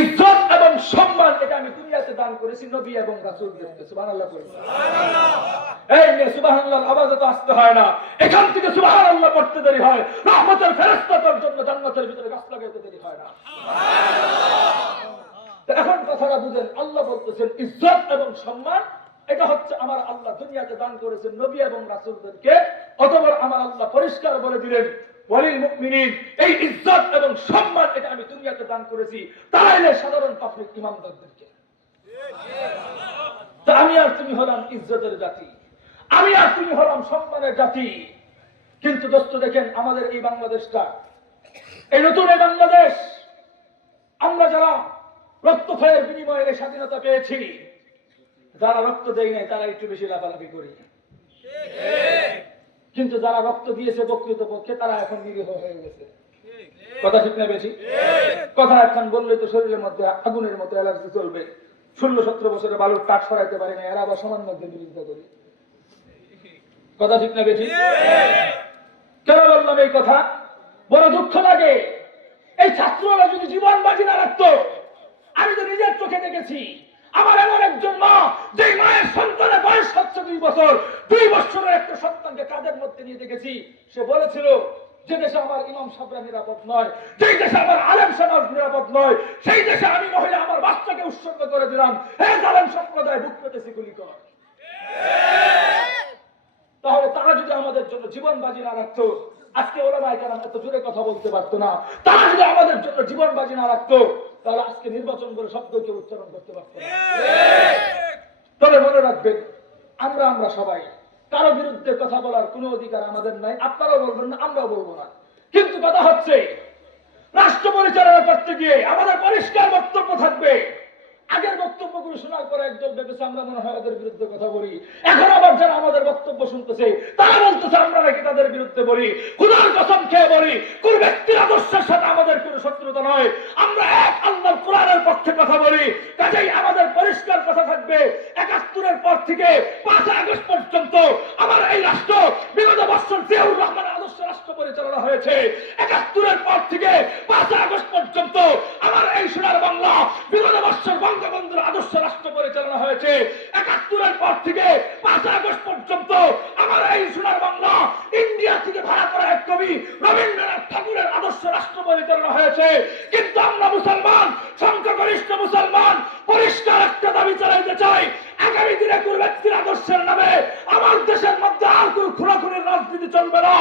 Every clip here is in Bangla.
ইজ্জত এবং সম্মান এটা আমি দুনিয়াতে দান করেছি নবী এবং রাসূলদেরকে। সুবহানাল্লাহ পড়ুন। এই নিয়ে সুবহানাল্লাহর আওয়াজ তো আসতে হয় না, এখান থেকে সুবহানাল্লাহ পড়তে দেরি হয়, রহমতের ফেরেশতা তার জন্য জান্নাতের ভিতরে গাছ লাগাইতে দেরি হয় না। সুবহানাল্লাহ। এখন কথাটা বুঝেন, আল্লাহ বলতেছেন ইজ্জত এবং সম্মান এটা হচ্ছে আমার আল্লাহ দুনিয়াতে দান করেছেন নবী এবং রাসূলদেরকে। অতঃপর আমার আল্লাহ পরিষ্কার বলে দিলেন ওয়ালিল মুমিনিন, এই ইজ্জত এবং সম্মান এটা আমি দুনিয়াতে দান করেছি তারা হলো সাধারণ পাবলিক ইমানদারদেরকে। তা আমি আর তুমি হলাম ইজ্জতের জাতি, আমি আর তুমি হলাম সম্মানের জাতি। কিন্তু দোস্ত দেখেন আমাদের এই বাংলাদেশটা, এই নতুন এই বাংলাদেশ, আমরা যারা রক্তক্ষয়ের বিনিময়ে এই স্বাধীনতা পেয়েছি, যারা রক্ত দেয় নাই তারা একটু বেশি লাফালাফি করি, কিন্তু যারা রক্ত দিয়েছে প্রকৃতপক্ষে তারা এখন নিরীহ হয়ে গেছে। কথা ঠিক না বেশি? কথা এখন বললে তো শরীরের মধ্যে আগুনের মতো অ্যালার্জি চলবে। 16-17 বছরে বালুর টাক সরাইতে পারি না, এরা আবার সমান মধ্যে বিরোধিতা করি। কথা ঠিক না বেশি? কেন বললাম এই কথা? বড় দুঃখ লাগে, এই ছাত্ররা যদি জীবন বাজি না রাখতো। আমি তো নিজের চোখে দেখেছি, আমার এমন একজন মা, যে মায়ের সন্তানের বয়স হচ্ছে 2 বছর, 2 বছরের একটা সন্তানকে কাঁধের মধ্যে নিয়ে দেখেছি। সে বলেছিল, যে দেশে আমার ইমাম সাহেবরা নিরাপদ নয়, যেই দেশে আমার আলেম সমাজ নিরাপদ নয়, সেই দেশে আমি মহিলা আমার বাচ্চাকে উৎসর্গ করে দিলাম। হে জালেম সম্প্রদায়, বুক পেতেছি গুলি কর। তাহলে তারা যদি আমাদের জন্য জীবন বাজি না রাখতো, আজকে ওলামায়ে কেরাম এত জোরে কথা বলতে পারতো না। তারা যদি আমাদের জন্য জীবন বাজি না রাখতো, তাহলে আজকে নির্বাচন করে শব্দকে উচ্চারণ করতে পারতো না। তবে মনে রাখবেন, আমরা সবাই কারো বিরুদ্ধে কথা বলার কোনো অধিকার আমাদের নাই। আপনারাও বলবেন না, আমরাও বলবো না। কিন্তু কথা হচ্ছে, রাষ্ট্র পরিচালনা করতে গিয়ে আমাদের পরিষ্কার বক্তব্য থাকবে। আগের বক্তব্যগুলো শোনার পরে একদল ভেবেছে আমরা মনে হয় ওদের বিরুদ্ধে কথা বলি। এখন আবার যারা আমাদের বক্তব্য শুনতেছে তারা বলতেছে আমরা নাকি তাদের বিরুদ্ধে বলি। খোদার কসম খেয়ে বলি, কোন ব্যক্তির আদর্শের সাথে আমাদের কোনো শত্রুতা নয়। আমরা এক আল্লাহর কোরআনের পক্ষে কথা বলি। কাজেই আমাদের পরিষ্কার কথা থাকবে, ৭১-এর পর থেকে ৫ আগস্ট পর্যন্ত আমার এই রাষ্ট্র বিগত বছর জিয়াউর রহমানের আদর্শ রাষ্ট্র পরিচালনা হয়েছে। ৭১-এর পর থেকে ৫ আগস্ট পর্যন্ত আমার এই সোনার বাংলা বিগত বছর বঙ্গবন্ধুর আদর্শ রাষ্ট্র পরিচালনা হয়েছে। ৭১-এর পর থেকে ৫ আগস্ট পর্যন্ত আমার এই সোনার বাংলা ইন্ডিয়া থেকে ভাড়া করা এক কবি রবীন্দ্রনাথ ঠাকুরের আদর্শ রাষ্ট্র পরিচালনা হয়েছে। কিন্তু আমরা মুসলমান, সংখ্যাগরিষ্ঠ মুসলমান, পরিষ্কার একটা দাবি চালাইতে চাই, আগামী দিনে কোন ব্যক্তির আদর্শের নামে আমার দেশের মধ্যে আর কোন খুনাখুনির রাজনীতি চলবে না।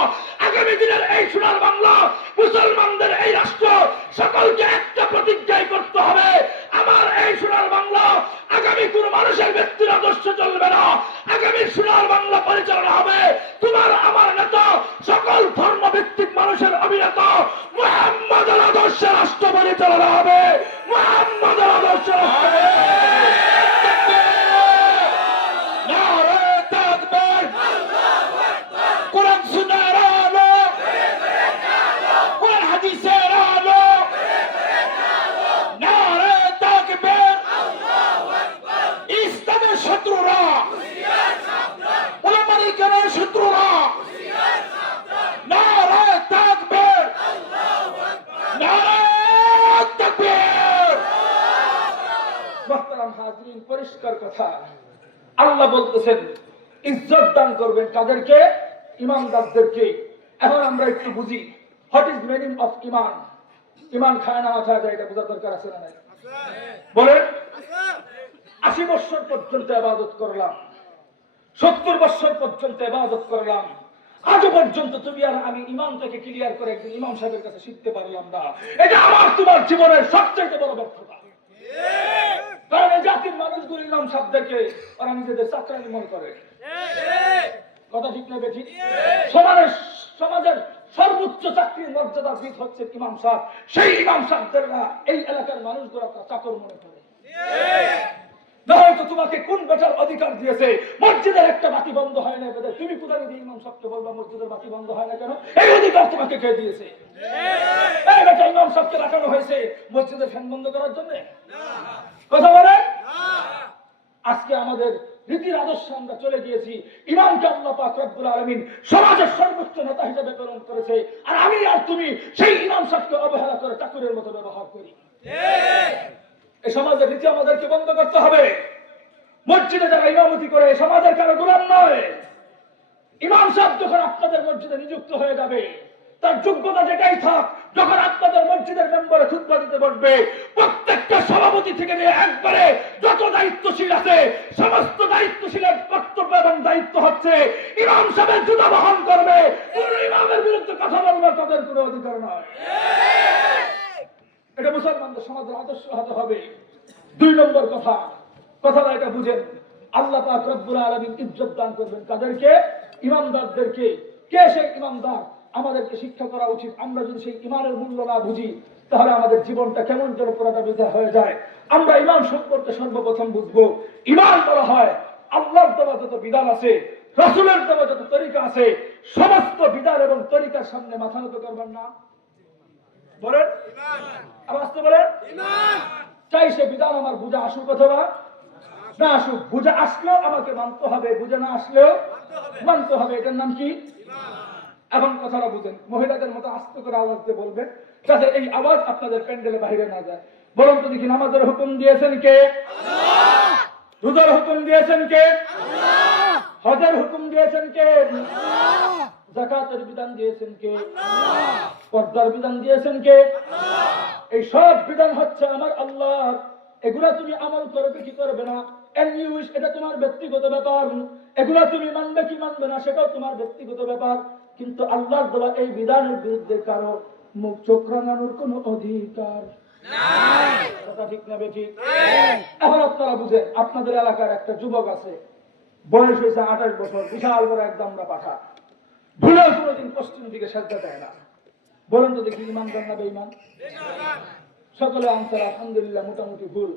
আগামী দিনের এই সোনার বাংলা, মুসলমানদের এই রাষ্ট্র, সকলকে একটা প্রতিজ্ঞাই করতে হবে, আমার এই সোনার বাংলা আগামী কোন মানুষের ব্যক্তির আদর্শ চলবে না। আগামী সোনার বাংলা পরিচালনা হবে তোমার আমার নেতা, সকল ধর্মভিত্তিক মানুষের অভিনেতা মুহাম্মদের আদর্শে রাষ্ট্র পরিচালনা হবে। মুহাম্মদের আদর্শে পরিষ্কার কথা। আল্লাহ বলতেছেন ইজ্জত দান করবেন কাদেরকে? ইমানদারদেরকে। এখন আমরা একটু বুঝি হোয়াট ইজ মিনিং অফ ইমান। ইমান খায় না মাথায় যায়, এটা বোঝার দরকার আছে না নাই? বলেন। ৮০ বছর পর্যন্ত ইবাদত করলাম, ৭০ বছর পর্যন্ত ইবাদত করলাম, আজও পর্যন্ত তুমি আর আমি ইমানটাকে ক্লিয়ার করে একজন ইমাম সাহেবের কাছে শিখতে পারলাম না। এটা আমার তোমার জীবনের সবচেয়ে বড় ব্যর্থতা। কারণ এই জাতির মানুষগুলো ইমাম সাহেবদেরকে ওরা নিজেদের চাকরানি মনে করে। কথা ঠিক না বেঠিক? সমাজের সর্বোচ্চ চাকরির মর্যাদাবিদ হচ্ছে ইমাম সাহেব। সেই ইমাম সাহেবদেররা এই এলাকার মানুষগুলো চাকর মনে করে। হয়তো তোমাকে কোন বেটার অধিকার দিয়েছে মসজিদের একটা বাতি বন্ধ হয় না, তুমি কোথায় দিয়ে ইমাম সাহেবকে বলবা মসজিদের বাতি বন্ধ হয় না কেন? এই অধিকার তোমাকে কে দিয়েছে? এই বেটা ইমাম সাহেবকে রাখানো হয়েছে মসজিদের ফ্যান বন্ধ করার জন্য? কথা বলে। আজকে আমাদের রীতির আদর্শে আমরা চলে গিয়েছি। ইমামকে আল্লাহ পাক রব্বুল আলামিন সমাজের সর্বোচ্চ নেতা হিসেবে প্রেরণ করেছে, আর আমি আর তুমি সেই ইমাম সাহেবকে অবহেলা করে চাকরের মতো ব্যবহার করি। এই সমাজের রীতি আমাদেরকে বন্ধ করতে হবে। মসজিদে যারা ইমামতি করে সমাজের কারো গোলাম নয়। ইমাম সাহেব যখন আপনাদের মসজিদে নিযুক্ত হয়ে যাবে, তার যোগ্যতা যেটাই থাক, যখন আপনাদের মসজিদের মেম্বারে খুতবা দিতে বসবে, প্রত্যেকটা সভাপতি থেকে নিয়ে একবারে যত দায়িত্বশীল আছে সমস্ত দায়িত্বশীলের বক্তব্য এবং দায়িত্ব হচ্ছে ইমাম সাহেবের জুতা বহন করবে। কোন ইমামের বিরুদ্ধে কথা বলবে তাদের কোনো অধিকার নয়। এটা মুসলমানদের সমাজের আদর্শ হতে হবে। 2 নম্বর কথাটা এটা বুঝেন, আল্লাহ পাক রব্বুল আলামিন ইজ্জত দান করবেন কাদেরকে? ইমামদারদেরকে। কে সেই ইমামদার? আমাদেরকে শিক্ষা করা উচিত। আমরা যদি সেই ইমানের মূল্য না বুঝি, তাহলে আমাদের জীবনটা কেমন যেন পুরাটা হয়ে যায়। আমরা ইমাম সম্পর্কে সর্বপ্রথম বুঝবো, ইমাম বলা হয় আল্লাহর দেওয়া যত বিধান আছে, রাসূলের দেওয়া যত তরিকা আছে, সমস্ত বিধান এবং তরিকার সামনে মাথা নত করবেন না। বলেন আওয়াজ তো বলেন। চাই সে বিধান আমার বুঝা আসুক অথবা না আসুক, বুঝা আসলেও আমাকে মানতে হবে, বুঝে না আসলেও মানতে হবে। এটার নাম কি? এখন কথাটা বুঝেন, মহিলাদের মতো আস্তে করে আওয়াজ দিয়ে বলবেন, যাতে এই আওয়াজ আপনাদের প্যান্ডেলে বাইরে না যায়। বলুন তো দেখি, নামাজের হুকুম দিয়েছেন কে? আল্লাহ। রোজার হুকুম দিয়েছেন কে? আল্লাহ। হজের হুকুম দিয়েছেন কে? আল্লাহ। যাকাতের বিধান দিয়েছেন কে? আল্লাহ। পর্দার বিধান দিয়েছেন কে? আল্লাহ। এই সব বিধান হচ্ছে আমার আল্লাহর। এগুলা তুমি আমল করবে কি করবে না, এটা তোমার ব্যক্তিগত ব্যাপার। এগুলা তুমি মানবে কি মানবে না, সেটাও তোমার ব্যক্তিগত ব্যাপার। কিন্তু আল্লাহর দেওয়া এই বিধানের বিরুদ্ধে কারো মুখ চোখ রাঙানোর কোনো অধিকার নাই। কথা ঠিক না বেঠিক? এখন আপনারা বুঝেন, আপনাদের এলাকার একটা যুবক আছে, বয়স হয়েছে 28 বছর, বিশাল বড় একদম আমরা পাঠা, ভুলেও কোনোদিন পশ্চিম দিকে সাজদা দেয় না। বলেন তো দেখি, ইমানদার না বেঈমান? সকলে আনসার আলহামদুলিল্লাহ, মোটামুটি ভুল।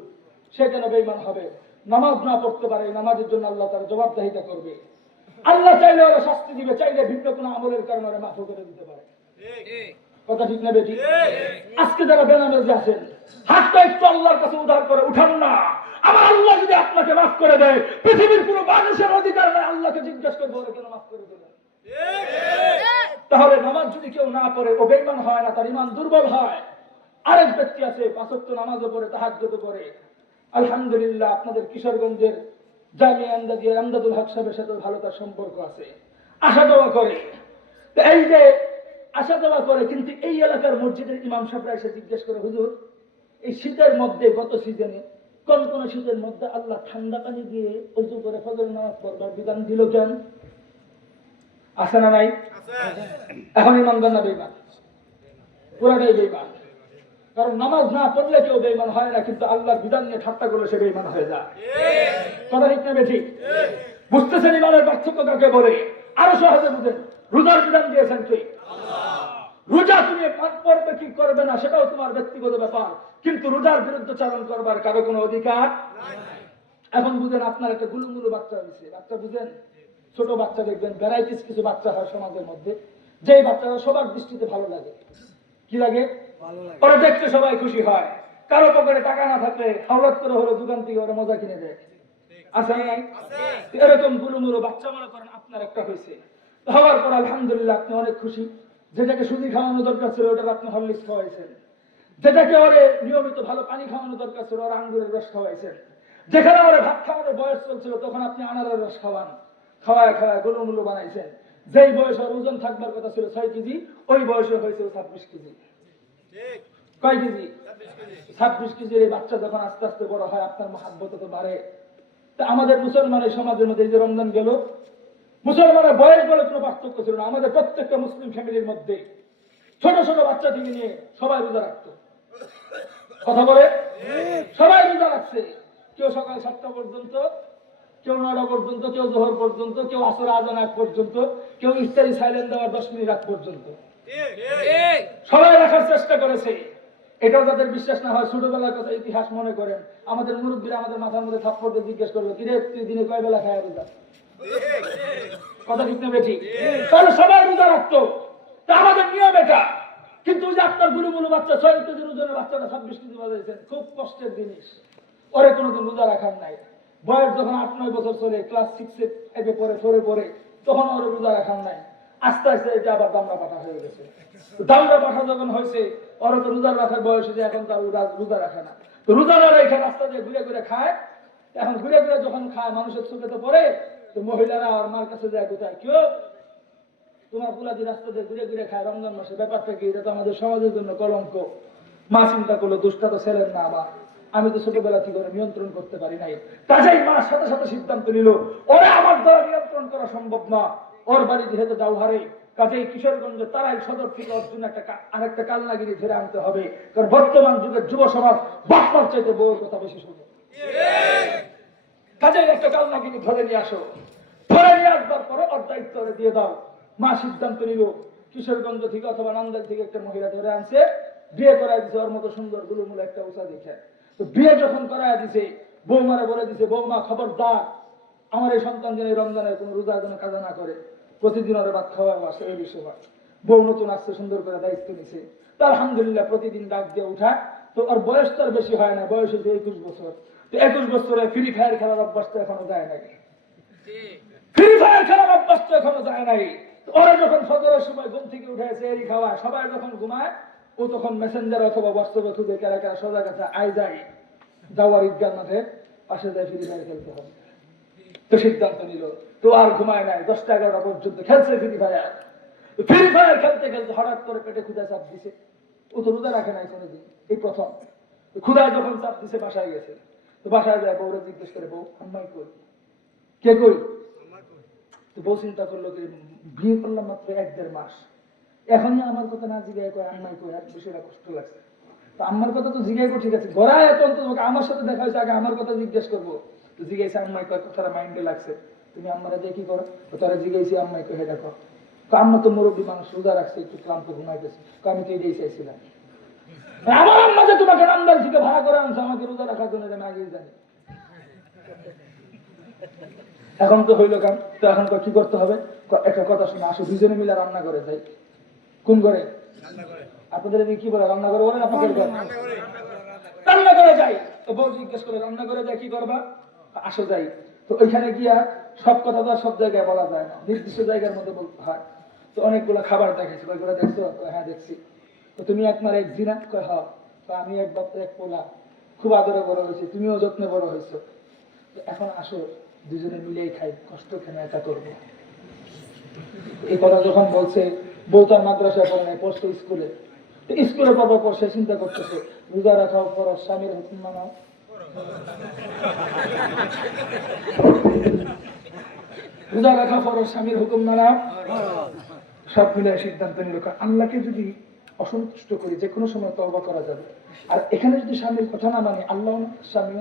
সে কেন বেঈমান হবে? নামাজ না পড়তে পারে, নামাজের জন্য আল্লাহ তার জবাবদাহিতা করবে। আল্লাহ চাইলে ওরা শাস্তি দিবে, চাইলে ভিন্ন কোনো আমলের কারণে ওরা মাফ করে দিতে পারে। কথা ঠিক না বেঠিক? আজকে যারা বেনামাজি আছেন, হাতটা একটু আল্লাহর কাছে উদ্ধার করে উঠান না। আমার আল্লাহ যদি আপনাকে মাফ করে দেয়, পৃথিবীর কোনো মানুষের অধিকার নেই আল্লাহকে জিজ্ঞাসা করবে ওরা কেন মাফ করে দিলেন। তাহলে নামাজ যদি কেউ না পড়ে, ও বেঈমান হয় না, তার ঈমান দুর্বল হয়। আরেক ব্যক্তি আছে 5 ওয়াক্ত নামাজও পড়ে, তাহাজ্জুদও পড়ে। আলহামদুলিল্লাহ, আপনাদের কিশোরগঞ্জের জামিয়া আমদাদুল হক সাহেবের সাথে ভালো তার সম্পর্ক আছে, আসা যাওয়া করে। তো এই যে আসা যাওয়া করে, কিন্তু এই এলাকার মসজিদের ইমাম সাহেবরা এসে জিজ্ঞেস করে, হুজুর এই শীতের মধ্যে, গত সিজনে কোন কোন শীতের মধ্যে আল্লাহ ঠান্ডা পানি দিয়ে ওযু করে ফজর নামাজ পড়বার বিধান দিল কেন? আছে না নাই? এখন ইমানদার না বেঈমান? পুরাটাই বেঈমান। কারণ নামাজ না পড়লে কেউ বেঈমান হয় না, কিন্তু আল্লাহর বিধান নিয়ে ঠাট্টা করলে সে বেঈমান হয়ে যায়। কথা ঠিক না বেঠিক? বুঝতেছেন ইমানের পার্থক্য কাকে বলে? আরো সহজে বুঝেন, রোজার বিধান দিয়েছেন কে? আল্লাহ। রোজা তুমি পড়বে কি করবে না সেটাও তোমার ব্যক্তিগত ব্যাপার, কিন্তু রোজার বিরুদ্ধে চারণ করবার কারো কোনো অধিকার নাই। এখন বুঝেন, আপনার একটা গুলুমুলু বাচ্চা হয়েছে, বাচ্চা বুঝেন, ছোট বাচ্চা দেখবেন, ভ্যারাইটিস কিছু বাচ্চা হয় সমাজের মধ্যে, যেই বাচ্চারা সবার দৃষ্টিতে ভালো লাগে। কি লাগে? ওরা দেখতে সবাই খুশি হয়। কারো পকেটে টাকা না থাকলে হাওলাত করে হলো দোকান থেকে ওরা মজা কিনে দেয়। আছে না? এরকম গুলুমুলু বাচ্চা মনে করেন আপনার একটা হয়েছে, হওয়ার পর আলহামদুলিল্লাহ আপনি অনেক খুশি। যেটাকে সুজি খাওয়ানো দরকার ছিল ওটা আপনি হরলিক্স খাওয়াইছেন। যেটাকে ওরে নিয়মিত ভালো পানি খাওয়ানো দরকার ছিল ওরা আঙ্গুরের রস খাওয়াইছেন। যেখানে ওরে ভাত খাওয়ানোর বয়স চলছিল তখন আপনি আনারের রস খাওয়ান, খাওয়ায় গুলুমুলু বানাইছেন। যেই বয়সে ওজন থাকবার কথা ছিল 6 কেজি, ওই বয়সে হয়েছে 26 কেজি। কয় কেজি? 26 কেজির এই বাচ্চা যখন আস্তে আস্তে বড় হয়, আপনার মহাব্বত তো বাড়ে। তা আমাদের মুসলমানের সমাজের মধ্যে এই যে রমজান গেল, মুসলমানের বয়স বলে কোনো পার্থক্য ছিল না। আমাদের প্রত্যেকটা মুসলিম ফ্যামিলির মধ্যে ছোট ছোট বাচ্চা থেকে নিয়ে সবাই রোজা রাখতো। কথা বলে? সবাই রোজা রাখছে। কেউ সকাল 7টা পর্যন্ত, কেউ 9টা পর্যন্ত, কেউ জোহর পর্যন্ত, কেউ আসর আজান আগ পর্যন্ত, কেউ ইফতারি সাইলেন্ট দেওয়ার 10 মিনিট আগ পর্যন্ত সবাই রাখার চেষ্টা করেছে। এটাও যাদের বিশ্বাস না হয়, ছোটবেলার কথা ইতিহাস মনে করেন, আমাদের মুরব্বীরা আমাদের মাথার মধ্যে থাপ্পড় দিয়ে জিজ্ঞেস করবে, কিরে তুই দিনে কয় বেলা খায় রোজা? কথা ঠিক না বেঠিক? তাহলে সবাই রোজা রাখতো। তা আমাদের নিয়ম এটা। কিন্তু ওই যে আপনার গুলুমুলু বাচ্চা 6 কেজির ওজনের বাচ্চাটা 26 কেজি বাজাইছেন, খুব কষ্টের জিনিস। ওরে কোনোদিন রোজা রাখার নাই। বয়স যখন 8-9 বছর চলে, ক্লাস 6-এ 5-এ পড়ে, 4-এ পড়ে, তখন ওর রোজা রাখার নাই। আস্তে আস্তে এটা আবার দামড়া পাঠা হয়ে গেছে। দামড়া পাঠা যখন হয়েছে, ওর তো রোজা রাখার বয়স হয়েছে, এখন তার রোজা রাখে না। তো রোজা না রেখে রাস্তা দিয়ে ঘুরে ঘুরে খায়। এখন ঘুরে ঘুরে যখন খায়, মানুষের চোখে তো পড়ে। তো মহিলারা আর মার কাছে যায়, কোথায় কেউ তোমার পুলাদি রাস্তা দিয়ে ঘুরে ঘুরে খায় রমজান মাসে, ব্যাপারটা কি? এটা তো আমাদের সমাজের জন্য কলঙ্ক। মা চিন্তা করলো, দুষ্টা তো ছেলের না আমার, আমি তো ছোটবেলা থেকে নিয়ন্ত্রণ করতে পারি নাই। কাজেই মা সাথে সাথে সিদ্ধান্ত নিল, ওরে আমার দ্বারা নিয়ন্ত্রণ করা সম্ভব না। ওর বাড়ি যেহেতু ডাউহারে, কাজেই কিশোরগঞ্জ তারাই সদর থেকে ওর জন্য আরেকটা কালনাগিরি ধরে আনতে হবে। কারণ বর্তমান যুগের যুব সমাজ বাপমার চাইতে বউয়ের কথা বেশি শুনে। কাজেই একটা কালনাগিরি ধরে নিয়ে আসো। ধরে নিয়ে আসবার পরে ওর দায়িত্ব দিয়ে দাও। মা সিদ্ধান্ত নিল, কিশোরগঞ্জ থেকে অথবা নান্দাইল থেকে একটা মহিলা ধরে আনছে, বিয়ে করাই দিছে। ওর মতো সুন্দর গুলুমুল একটা উঁচা দেখে। তো বিয়ে যখন করাই দিছে, বৌমারে বলে দিছে, বৌমা খবরদার, আমার এই সন্তান যেন এই রমজানের কোনো রোজা যেন কাজা না করে, প্রতিদিন ওরা ভাত খাওয়া আসে এই বিষয়। বউ নতুন আসছে, সুন্দর করে দায়িত্ব নিছে। তো আলহামদুলিল্লাহ প্রতিদিন ডাক দিয়ে উঠায়। তো ওর বয়স তো আর বেশি হয় না, বয়স হয়েছে 21 বছর। তো 21 বছরে ফ্রি ফায়ার খেলার অভ্যাস তো এখনো যায় নাই। ফ্রি ফায়ার খেলার অভ্যাস তো এখনো যায় নাই। ওরা যখন ফজরের সময় ঘুম থেকে উঠে এরি খাওয়া, সবাই যখন ঘুমায়, ও তখন মেসেঞ্জার অথবা বাস্তবে খুঁজে কারা কারা সোজা কাছে আই যায়, যাওয়ার ঈদগাহ মাঠে পাশে যায় ফ্রি ফায়ার খেলতে হবে। তো সিদ্ধান্ত নিল, তো আর ঘুমায় নাই, 10টা-11টা পর্যন্ত খেলছে ফ্রি ফায়ার। ফ্রি ফায়ার খেলতে খেলতে হঠাৎ করে পেটে ক্ষুধা চাপ দিছে। ও তো রোজা রাখে নাই কোনোদিন, এই প্রথম। ক্ষুধায় যখন চাপ দিছে, বাসায় গেছে। তো বাসায় যায়, বউরে জিজ্ঞেস করে, বউ আম্মাই কই? কে কই? তো বউ চিন্তা করলো যে বিয়ে করলাম মাত্র 1-1.5 মাস, এখনই আমার কথা না জিজ্ঞাসা করে আম্মাই কই, এক বিষয়টা কষ্ট লাগছে। তো আম্মার কথা তো জিজ্ঞাসা করে, ঠিক আছে, গড়ায় এত অন্তত আমার সাথে দেখা হয়েছে, আগে আমার কথা জিজ্ঞেস করবো। তো জিজ্ঞাসা আম্মাই কয়, কথাটা মাইন্ডে লাগছে, তুমি আম্মারা দিয়ে কি করো? তো তারা জিজ্ঞাসা আম্মাই কয়, এটা কর। তো আম্মা তো মুরব্বী মানুষ, রোজা রাখছে, একটু ক্লান্ত ঘুমাইতেছে। তো আমি তো এটাই চাইছিলাম, আমার আম্মা যে তোমাকে নান্দাইল থেকে ভাড়া করে আনছে আমাকে রোজা রাখার জন্য, আমি আগেই জানি। এখন তো হইলো কাম। তো এখন কি করতে হবে? একটা কথা শুনে, আসো দুজনে মিলে রান্না করে যাই। কোন করে? আপনাদের কি বলে, রান্না করে বলেন? আপনাদের রান্না করে যাই। তো বউ জিজ্ঞেস করে, রান্না করে যাই, কি করবা? আসো যাই। তো ওইখানে গিয়া সব কথা তো সব জায়গায় বলা যায় না, নির্দিষ্ট জায়গার মধ্যে বলতে হয়। তো অনেকগুলো খাবার দেখেছি, ওইগুলো দেখছো? হ্যাঁ দেখছি। তো তুমি একমার এক জিনা? কয় হ্যাঁ। তো আমি এক বাচ্চা এক পোলা, খুব আদরে বড় হয়েছি, তুমিও যত্নে বড় হয়েছো। এখন আসো দুজনে মিলেই খাই, কষ্ট কেন একা করবো? এই কথা যখন বলছে, বউ তার মাদ্রাসায় পড়ে নাই, পড়ছে স্কুলে। স্কুলে পড়বার পর সে চিন্তা করতেছে, রোজা রাখাও ফরজ, স্বামীর হুকুম মানাও। রোজা রাখা ফরজ, স্বামীর হুকুম মানাও। সব মিলে সিদ্ধান্ত নিল, আল্লাহকে যদি অসন্তুষ্ট করি যে কোনো সময় তওবা করা যাবে, আর এখানে যদি স্বামীর কথা না মানে, আল্লাহ স্বামী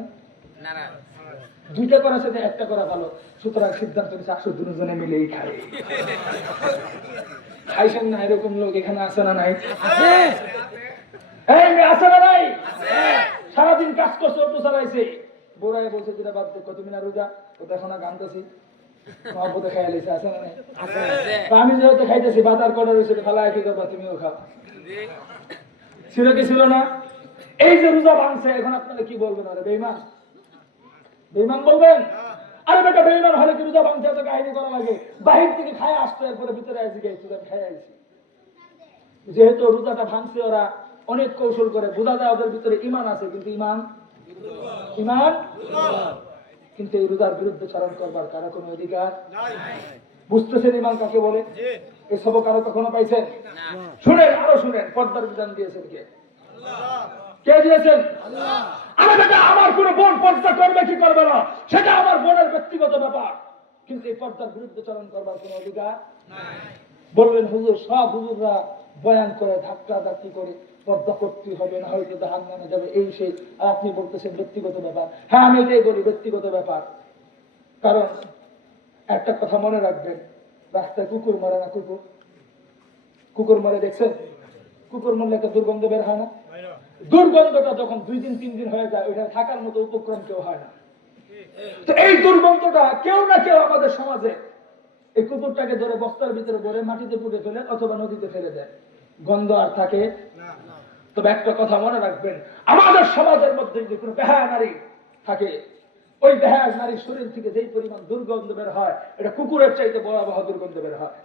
দুইটা করা সাথে একটা করা ভালো। সুতরাং সিদ্ধান্ত নিচ্ছে, আসো দুজনে মিলেই খাই। খাইছেন না এরকম লোক এখানে আছে না নাই? এই মেয়ে আছে না নাই? সারাদিন কাজ করছে, অটো চালাইছে, বোরাই বলছে যেটা বাদ দেখো, তুমি না রোজা? তো দেখো না গানতেছি, মহব্বতে খাই লাইছে, আছে না নাই? আমি যেহেতু খাইতেছি, বাজার করা রয়েছে, খালা কি করবা, তুমিও খাও। ছিল কি ছিল না? এই যে রোজা ভাঙছে, এখন আপনারা কি বলবেন? আরে বেঈমান, বেঈমান বলবেন? আরে বেটা, বেঈমান হলে কি রোজা ভাঙছে এত কাহিনী করা লাগে? বাহির থেকে খায় আসতো, এরপরে ভিতরে আসি গেছি, খাই আইছি। যেহেতু রোজাটা ভাঙছে, ওরা অনেক কৌশল করে, বোঝা যায় ওদের ভিতরে ইমান আছে, কিন্তু ইমান কিন্তু এই রোজার বিরুদ্ধে চারণ করবার কারো কোনো অধিকার নাই। বুঝতেছেন ইমান কাকে বলে? এই সবক আরো কখনো পাইছেন? শুনেন, আরো শুনেন, পর্দার বিধান দিয়েছেন কে? কে দিয়েছেন? আরে বেটা, আমার কোন বোন পর্দা করবে কি করবে না, সেটা আমার বোনের ব্যক্তিগত ব্যাপার, কিন্তু এই পর্দার বিরুদ্ধে চারণ করবার কোন অধিকার নাই। বলবেন হুজুর, সব হুজুররা বয়ান করে, ধাক্কা ধাক্কি করে, পর্দা করতে হবে, না হয়তো জাহান্নামে যাবে, এই সেই। আর আপনি বলতেছেন ব্যক্তিগত ব্যাপার। হ্যাঁ, আমি এটাই বলি, ব্যক্তিগত ব্যাপার। কারণ একটা কথা মনে রাখবেন, রাস্তায় কুকুর মারে না, কুকুর মারে দেখছেন? কুকুর মারলে একটা দুর্গন্ধ বের হয় না? দুর্গন্ধটা যখন 2 দিন 3 দিন হয়ে যায়, ওইটা থাকার মতো উপক্রম কেউ হয় না। তো এই দুর্গন্ধটা কেউ না কেউ আমাদের সমাজে এই কুকুরটাকে ধরে বস্তার ভিতরে ভরে মাটিতে পুঁতে ফেলে অথবা নদীতে ফেলে দেয়, গন্ধ আর থাকে না। তবে একটা কথা মনে রাখবেন, আমাদের সমাজের মধ্যে যদি কোনো বেহায়া নারী থাকে, ওই বেহায়া নারীর শরীর থেকে যেই পরিমাণ দুর্গন্ধ বের হয়, এটা কুকুরের চাইতে ভয়াবহ দুর্গন্ধ বের হয়।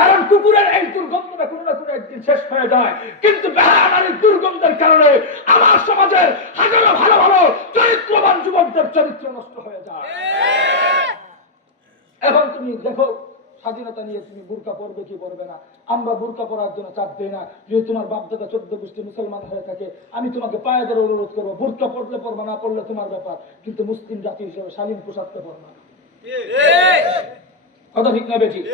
কারণ কুকুরের এই দুর্গন্ধটা কোনো না কোনো একদিন শেষ হয়ে যায়, কিন্তু বেহায়া নারীর দুর্গন্ধের কারণে আমার সমাজের হাজারো ভালো ভালো চরিত্রবান যুবকদের চরিত্র নষ্ট হয়ে যায়। এখন তুমি দেখো, স্বাধীনতা নিয়ে তুমি বুরকা পরবে কি পরবে না, আমরা বুরকা পরার জন্য চাপ দিই না। যদি তোমার বাপদাদা 14 গোষ্ঠী মুসলমান হয়ে থাকে, আমি তোমাকে পায়ে ধরে অনুরোধ করবো, বুরকা পড়লে পড়বা, না পড়লে তোমার ব্যাপার, কিন্তু মুসলিম জাতি হিসেবে শালীন পোশাকতে পড়বা। কথা ঠিক না বেঠিক?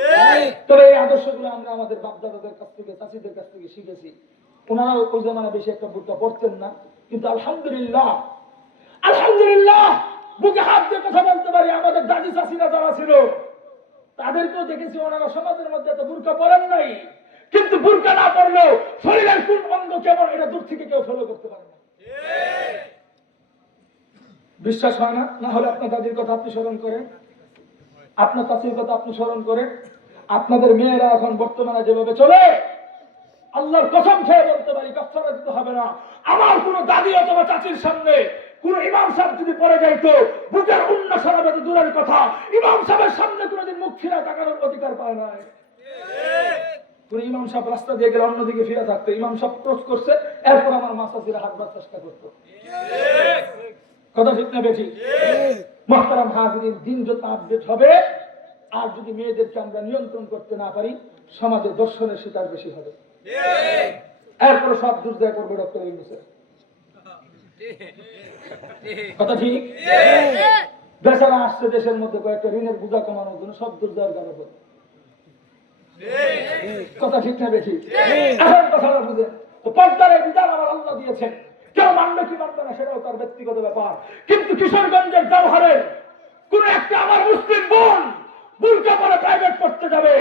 তবে এই আদর্শগুলো আমরা আমাদের বাপদাদাদের কাছ থেকে, চাষিদের কাছ থেকে শিখেছি। ওনারা ওই জামানা বেশি একটা বুরকা পড়তেন না, কিন্তু আলহামদুলিল্লাহ আলহামদুলিল্লাহ বুকে হাত দিয়ে কথা বলতে পারি, আমাদের দাদি চাষিরা যারা ছিল তাদেরকেও দেখেছি ওনারা সমাজের মধ্যে এত বুরকা পরেন নাই, কিন্তু বুরকা না পড়লেও শরীরের কোন অঙ্গ কেমন এটা দূর থেকে কেউ ফলো করতে পারে না। বিশ্বাস হয় না? না হলে আপনার দাদির কথা আপনি স্মরণ করেন, আপনার চাষির কথা আপনি স্মরণ করেন। আপনাদের মেয়েরা এখন বর্তমানে যেভাবে চলে, আল্লাহর কসম খেয়ে বলতে পারি কাফারা দিতে হবে না। আমার কোন দাদি অথবা চাচির সামনে কোন ইমাম সাহেব যদি পড়ে যাইতো, বুকের উন্না সরাবে তো দূরের কথা, ইমাম সাহেবের সামনে কোনদিন মুখ ফিরা তাকানোর অধিকার পায় না। কোন ইমাম সাহেব রাস্তা দিয়ে গেলে অন্যদিকে ফিরে থাকতো, ইমাম সাহেব ক্রস করছে, এরপর আমার মাসাজিরা হাঁটবার চেষ্টা করতো। কথা ঠিক না বেঠিক? মুহতারাম হাজিরিন, দিন যত আপডেট হবে, আর যদি মেয়েদেরকে আমরা নিয়ন্ত্রণ করতে না পারি, সমাজে দর্শনের শিকার বেশি হবে। এরপরে সব দুর্দায় করবে ডক্টর ইউনূসের কথা ঠিক। বেচারা আসছে দেশের মধ্যে কয়েকটা ঋণের বোঝা কমানোর জন্য, সব দুর্দায়ের গালে পড়ে। কথা ঠিক না বেশি? এখন কথাটা বুঝে, পর্দার এই বিধান আমার আল্লাহ দিয়েছেন, কেউ মানবে কি মানবে না সেটাও তার ব্যক্তিগত ব্যাপার। কিন্তু কিশোরগঞ্জের জওহরের কোন একটা আমার মুসলিম বোন বুরকা পরে প্রাইভেট পড়তে যাবে,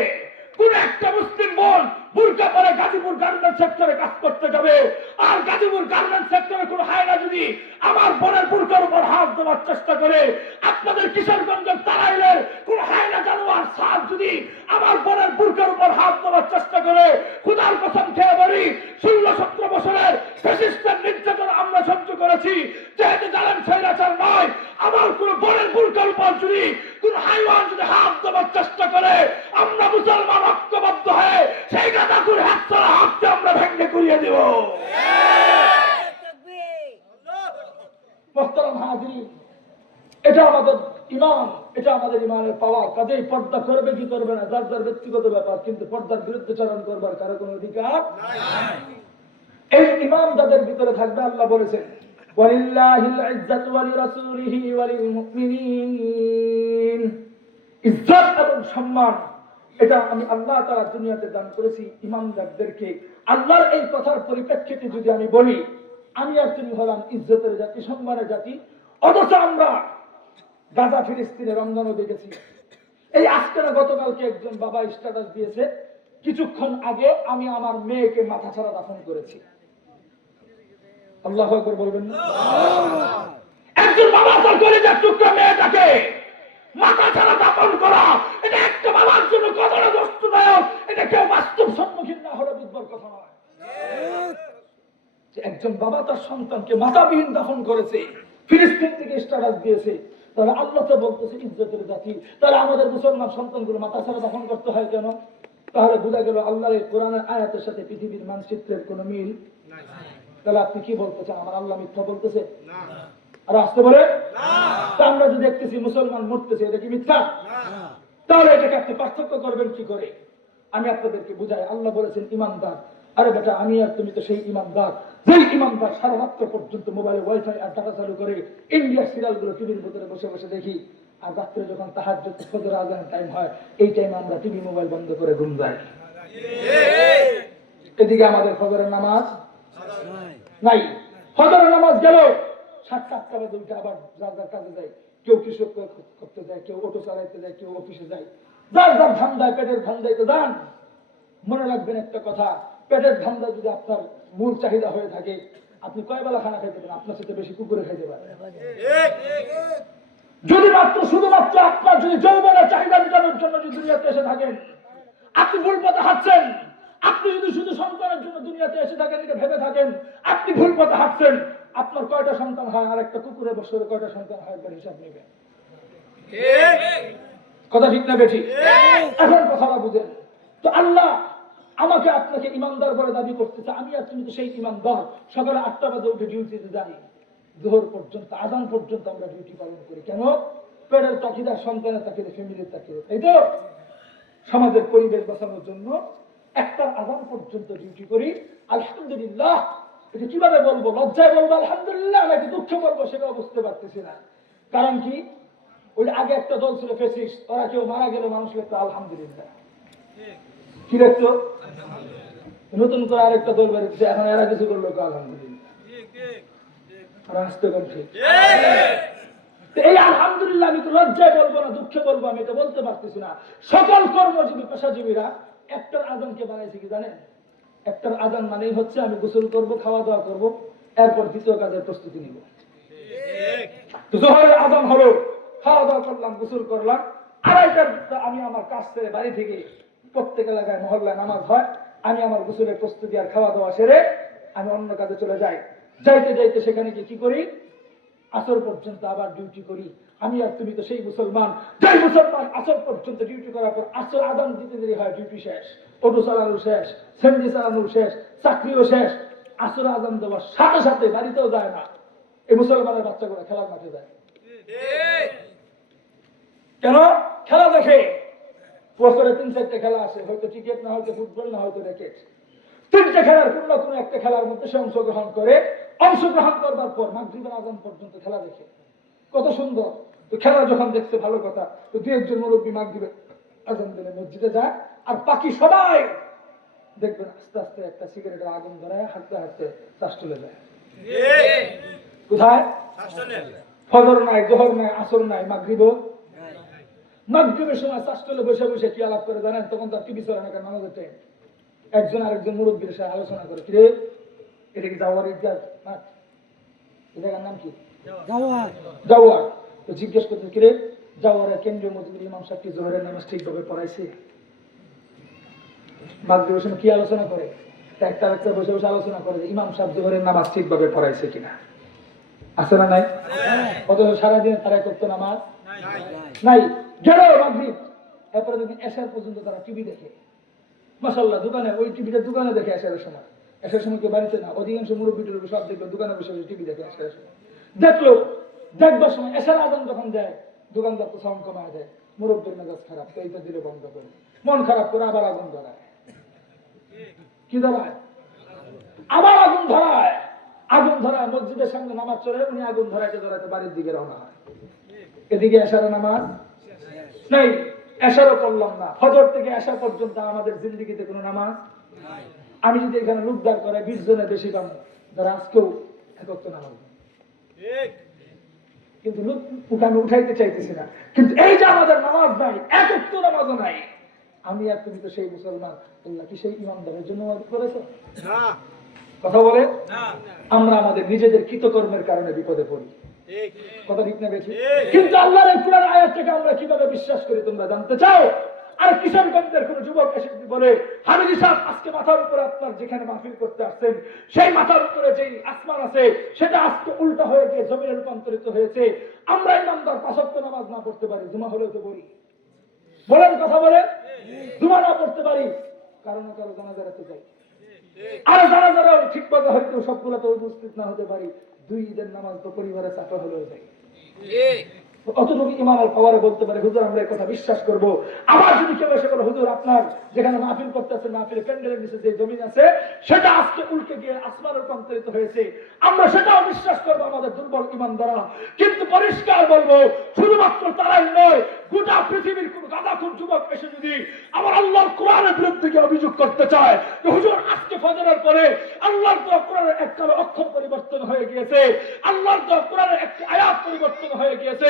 কোন একটা মুসলিম বোন বুরকা পরে গাজীপুর গার্মেন্টস সেক্টরে কাজ করতে যাবে, আর গাজীপুর গার্মেন্টস সেক্টরে কোন হায়না যদি আমার বোনের বুরকার উপর হাত দেওয়ার চেষ্টা করে, আপনাদের কিশোরগঞ্জের তারাইলের কোন হায়না জানোয়ার সাপ যদি আমার বোনের বুরকার উপর হাত দেওয়ার চেষ্টা করে, খোদার কসম খেয়ে বলি 16-17 বছরের ফ্যাসিস্টের নির্যাতন আমরা সহ্য করেছি, যেহেতু জানেন স্বৈরাচার নয়, আমার কোন বোনের বুরকার উপর যদি কোন হাইওয়ান যদি হাত দেওয়ার চেষ্টা করে, আমরা মুসলমান ঐক্যবদ্ধ হয়ে সেই গাদাকুর হাত ছাড়া হাতকে আমরা ভেঙে করিয়ে দেব। মুহতারাম হাজিরিন, এটা আমাদের ইমান, এটা আমাদের ইমানের পাওয়া। কাজেই পর্দা করবে কি করবে না যার যার ব্যক্তিগত ব্যাপার, কিন্তু পর্দার বিরুদ্ধে চারণ করবার কারো কোনো অধিকার নাই। এই ইমান যাদের ভিতরে থাকবে, আল্লাহ বলেছেন ওয়ালিল্লাহিল ইজ্জাতু ওয়া লিরাসূলিহি ওয়া লিল মুমিনিন, ইজ্জত এবং সম্মান এটা আমি আল্লাহ তাআলা দুনিয়াতে দান করেছি ইমানদারদেরকে। আল্লাহর এই কথার পরিপ্রেক্ষিতে যদি আমি বলি, আমি আর তুমি হলাম ইজ্জতের জাতি, সম্মানের জাতি, অথচ আমরা গাজা ফিলিস্তিনে রমজানও দেখেছি। এই আজকে না গতকালকে একজন বাবা স্ট্যাটাস দিয়েছে, কিছুক্ষণ আগে আমি আমার মেয়েকে মাথা ছাড়া দাফন করেছি। আল্লাহু আকবার বলবেন না? একজন বাবা তার কলিজার টুকরা মেয়েটাকে মাথা ছাড়া দাফন করা, এটা একটা বাবার জন্য কতটা কষ্টদায়ক, এটা কেউ বাস্তব সম্মুখীন না হলে বুঝবার কথা নয়। একজন বাবা তার সন্তানকে মাথাবিহীন দাফন করেছে, ফিলিস্তিন থেকে স্ট্যাটাস দিয়েছে, তাহলে আল্লাহ তো বলতেছে ইজ্জতের জাতি, তাহলে আমাদের মুসলমান সন্তানগুলো মাথা ছাড়া দাফন করতে হয় কেন? তাহলে বোঝা গেল আল্লাহর এই কোরআনের আয়াতের সাথে পৃথিবীর মানচিত্রের কোনো মিল নাই। তাহলে আপনি কি বলতেছেন, আমার আল্লাহ মিথ্যা বলতেছে? আর আসতে বলে আমরা যে দেখতেছি মুসলমান মরতেছে, এটা কি মিথ্যা? তাহলে এটাকে আপনি পার্থক্য করবেন কি করে? আমি আপনাদেরকে বুঝাই। আল্লাহ বলেছেন ইমানদার। আরে বেটা, আমি আর তুমি তো সেই ইমানদার, যেই ইমানদার সারা রাত্র পর্যন্ত মোবাইলে ওয়াইফাই আর ডাটা চালু করে ইন্ডিয়ার সিরিয়ালগুলো টিভির ভিতরে বসে বসে দেখি, আর রাত্রে যখন তাহাজ্জুদ ফজর আযানের টাইম হয়, এই টাইমে আমরা টিভি মোবাইল বন্ধ করে ঘুম যাই। এদিকে আমাদের ফজরের নামাজ নাই, ফজরের নামাজ গেল 7-8টা বাজে উঠে আবার যার যার কাজে যায়, কেউ কৃষক করতে যায়, কেউ অটো চালাইতে যায়, কেউ অফিসে যায়, যার যার ধান্দায় পেটের ধান্দাইতে যান। মনে রাখবেন একটা কথা, পেটের ধান্দা যদি আপনার মূল চাহিদা হয়ে থাকে, আপনি কয় বেলা খানা খাইতে পারেন? আপনার সাথে বেশি কুকুরে খাইতে পারেন। যদি মাত্র শুধুমাত্র আপনার যদি যৌবনের চাহিদা মেটানোর জন্য যদি দুনিয়াতে এসে থাকেন, আপনি ভুল পথে হাঁটছেন। আপনি যদি শুধু সন্তানের জন্য দুনিয়াতে এসে থাকেন, এটা ভেবে থাকেন আপনি ভুল পথে হাঁটছেন। আপনার কয়টা সন্তান হয় আর একটা কুকুরের বছরে কয়টা সন্তান হয় তার হিসাব নেবেন। কথা ঠিক না বেঠিক? এখন কথাটা বুঝেন তো। আল্লাহ আমাকে আপনাকে ইমানদার বলে দাবি করতেছে, আমি আর তুমি তো সেই ইমানদার। সকালে 8টা বাজে উঠে ডিউটিতে যাই, জোহর পর্যন্ত আজান পর্যন্ত আমরা ডিউটি পালন করি। কেন? পেটের তাকিদা, সন্তানের তাকিদা, ফ্যামিলির তাকিদা, তাই তো? সমাজের পরিবেশ বাঁচানোর জন্য একটা আজান পর্যন্ত ডিউটি করি। আলহামদুলিল্লাহ, এটা কিভাবে বলবো? লজ্জায় বলবো আলহামদুলিল্লাহ নাকি দুঃখে বলবো সেটাও বুঝতে পারতেছি না। কারণ কি, ওই আগে একটা দল ছিল ফেসিস্ট, ওরা কেউ মারা গেলে মানুষ লিখতো আলহামদুলিল্লাহ। কি লিখতো? নতুন করে আরেকটা দল বেরোচ্ছে, এখন এরা কিছু করলো আলহামদুলিল্লাহ। এই আলহামদুলিল্লাহ আমি তো লজ্জায় বলবো না, দুঃখে বলবো, আমি এটা বলতে পারতেছি না। সকল কর্মজীবী পেশাজীবীরা একটার আজানকে বানাইছে কি জানেন? একটার আজান মানেই হচ্ছে আমি গোসল করব, খাওয়া দাওয়া করব, এরপর দ্বিতীয় কাজের প্রস্তুতি নিব। জোহরের আজান হলো, খাওয়া দাওয়া করলাম, গোসল করলাম, 2:30টার আমি আমার কাজ ছেড়ে বাড়ি থেকে, প্রত্যেক এলাকায় মহল্লায় নামাজ হয়, আমি আমার গোসলের প্রস্তুতি আর খাওয়া দাওয়া সেরে আমি অন্য কাজে চলে যাই। যাইতে যাইতে সেখানে গিয়ে কি করি? আসর পর্যন্ত আবার ডিউটি করি। আমি আর তুমি তো সেই মুসলমান, যেই মুসলমান আসর পর্যন্ত ডিউটি করার পর আসর আজান দিতে দেরি হয়, ডিউটি শেষ, অটো চালানো শেষ, সেন্ডি চালানো শেষ, চাকরিও শেষ। আসর আজান দেওয়ার সাথে সাথে বাড়িতেও যায় না, এই মুসলমানের বাচ্চাগুলো খেলার মাঠে যায়। কেন? খেলা দেখে। বছরে 3-4টে খেলা আসে, হয়তো ক্রিকেট, না হয়তো ফুটবল, না হয়তো র্যাকেট। 3টে খেলার কোনো কোনো একটা খেলার মধ্যে সে অংশগ্রহণ করে। অংশগ্রহণ করবার পর মাগরিবের আজান পর্যন্ত খেলা দেখে। কত সুন্দর! তো খেলা যখন দেখছে ভালো কথা, তো 2-1 জন মুরব্বী মাগরিবের আজান দিলে মসজিদে যায়, আর বাকি সবাই দেখবেন আস্তে আস্তে একটা সিগারেটের আগুন ধরায় হাঁটতে হাঁটতে শ্বাস চলে যায়। কোথায়? ফজর নাই, জোহর নাই, আসর নাই, মাগরিবও। মাগরিবের সময় শ্বাস চলে বসে বসে কি আলাপ করে জানেন? তখন তার টিভি চলে না, কারণ নামাজের টাইম। একজন আরেকজন মুরব্বীর সাথে আলোচনা করে, কিরে এটা কি জাওয়ার ঈদগাহ মাঠ? এই জায়গার নাম কি? জাওয়ার। তো জিজ্ঞেস করতে, কিরে জাওয়ারের কেন্দ্রীয় মসজিদের ইমাম সাহেব কি জোহরের নামাজ ঠিকভাবে পড়াইছে? মাগরিবের সময় কি আলোচনা করে? একটা বসে বসে আলোচনা করে যে ইমাম সাহেব জোহরের নামাজ ঠিকভাবে পড়াইছে কিনা। আছে না নাই? অথচ সারাদিন তারা করতো নামাজ নাই। গেল মাগরিব, এরপরে দেখবেন এশার পর্যন্ত তারা টিভি দেখে। মাশাআল্লাহ, দোকানে, ওই টিভিটা দোকানে দেখে এশারের সময়। এশারের সময় কেউ বাড়িতে না, অধিকাংশ মুরব্বী টুরব্বী সব দেখবেন দোকানে বসে বসে টিভি দেখে এশারের সময়। দেখলো, দেখবার সময় এশার আজান যখন দেয়, দোকানদার তো সাউন্ড কমায় দেয়, মুরব্বীর মেজাজ খারাপ, তো এইটা দিলে বন্ধ করে, মন খারাপ করে আবার আগুন ধরায়। কি ধরায়? আবার আগুন ধরায়। আগুন ধরায়, মসজিদের সামনে নামাজ চলে, উনি আগুন ধরাইতে ধরাইতে বাড়ির দিকে রওনা হয়। এদিকে এশারের নামাজ নাই, এশারও পড়লাম না। ফজর থেকে এশা পর্যন্ত আমাদের জিন্দেগিতে কোনো নামাজ নাই। আমি যদি এখানে লোকদার করে 20 জনের বেশি পাবো, যারা আজকেও একত্র নামাজ, কিন্তু লোক আমি উঠাইতে চাইতেছি না। কিন্তু এই যে আমাদের নামাজ নাই, একত্র নামাজও নাই, আমি আর তুমি তো সেই মুসলমান। আল্লাহ কি সেই ইমানদারের জন্য ওয়াদা করেছে? কথা বলে আমরা আমাদের নিজেদের কৃতকর্মের কারণে বিপদে পড়ি। কথা ঠিক না বেশি? কিন্তু আল্লাহর এই কুরআন আয়াতটাকে আমরা কিভাবে বিশ্বাস করি তোমরা জানতে চাও? আর কিশোরগঞ্জের কোন যুবক এসে বলে, হামিদি সাহেব আজকে মাথার উপরে আপনার যেখানে মাহফিল করতে আসছেন, সেই মাথার উপরে যে আসমান আছে সেটা আজকে উল্টা হয়ে গিয়ে জমিনে রূপান্তরিত হয়েছে। আমরা ইমানদার 5 ওয়াক্ত নামাজ না পড়তে পারি, জুমা হলেও তো পড়ি। বলেন, কথা বলে, জুমা না পড়তে পারি, কারণ কারো জানাজা রাখতে চাই, আর জানাজারাও ঠিকভাবে হয়তো সবগুলোতে উপস্থিত না হতে পারি। 2 ঈদের নামাজ তো পরিবারে চাপা হলেও যায়। অতটুকু ইমানের পাওয়ারে বলতে পারে, হুজুর আমরা এই কথা বিশ্বাস করব। আবার যদি কেউ এসে বলে, হুজুর আপনার যেখানে মাহফিল করতেছে, মাহফিলের প্যান্ডেলের নিচে যে জমিন আছে সেটা আজকে উল্টে গিয়ে আসমানে রূপান্তরিত হয়েছে, আমরা সেটাও বিশ্বাস করবো আমাদের দুর্বল ইমান দ্বারা। কিন্তু পরিষ্কার বলবো, শুধুমাত্র তারাই নয়, গোটা পৃথিবীর কোন গাঁদাখুর যুবক এসে যদি আমার আল্লাহর কোরআনের বিরুদ্ধে গিয়ে অভিযোগ করতে চায় যে হুজুর আজকে ফজরের পরে আল্লাহর দেওয়া কোরআনের একটা অক্ষর পরিবর্তন হয়ে গিয়েছে, আল্লাহর দেওয়া কোরআনের একটি আয়াত পরিবর্তন হয়ে গিয়েছে,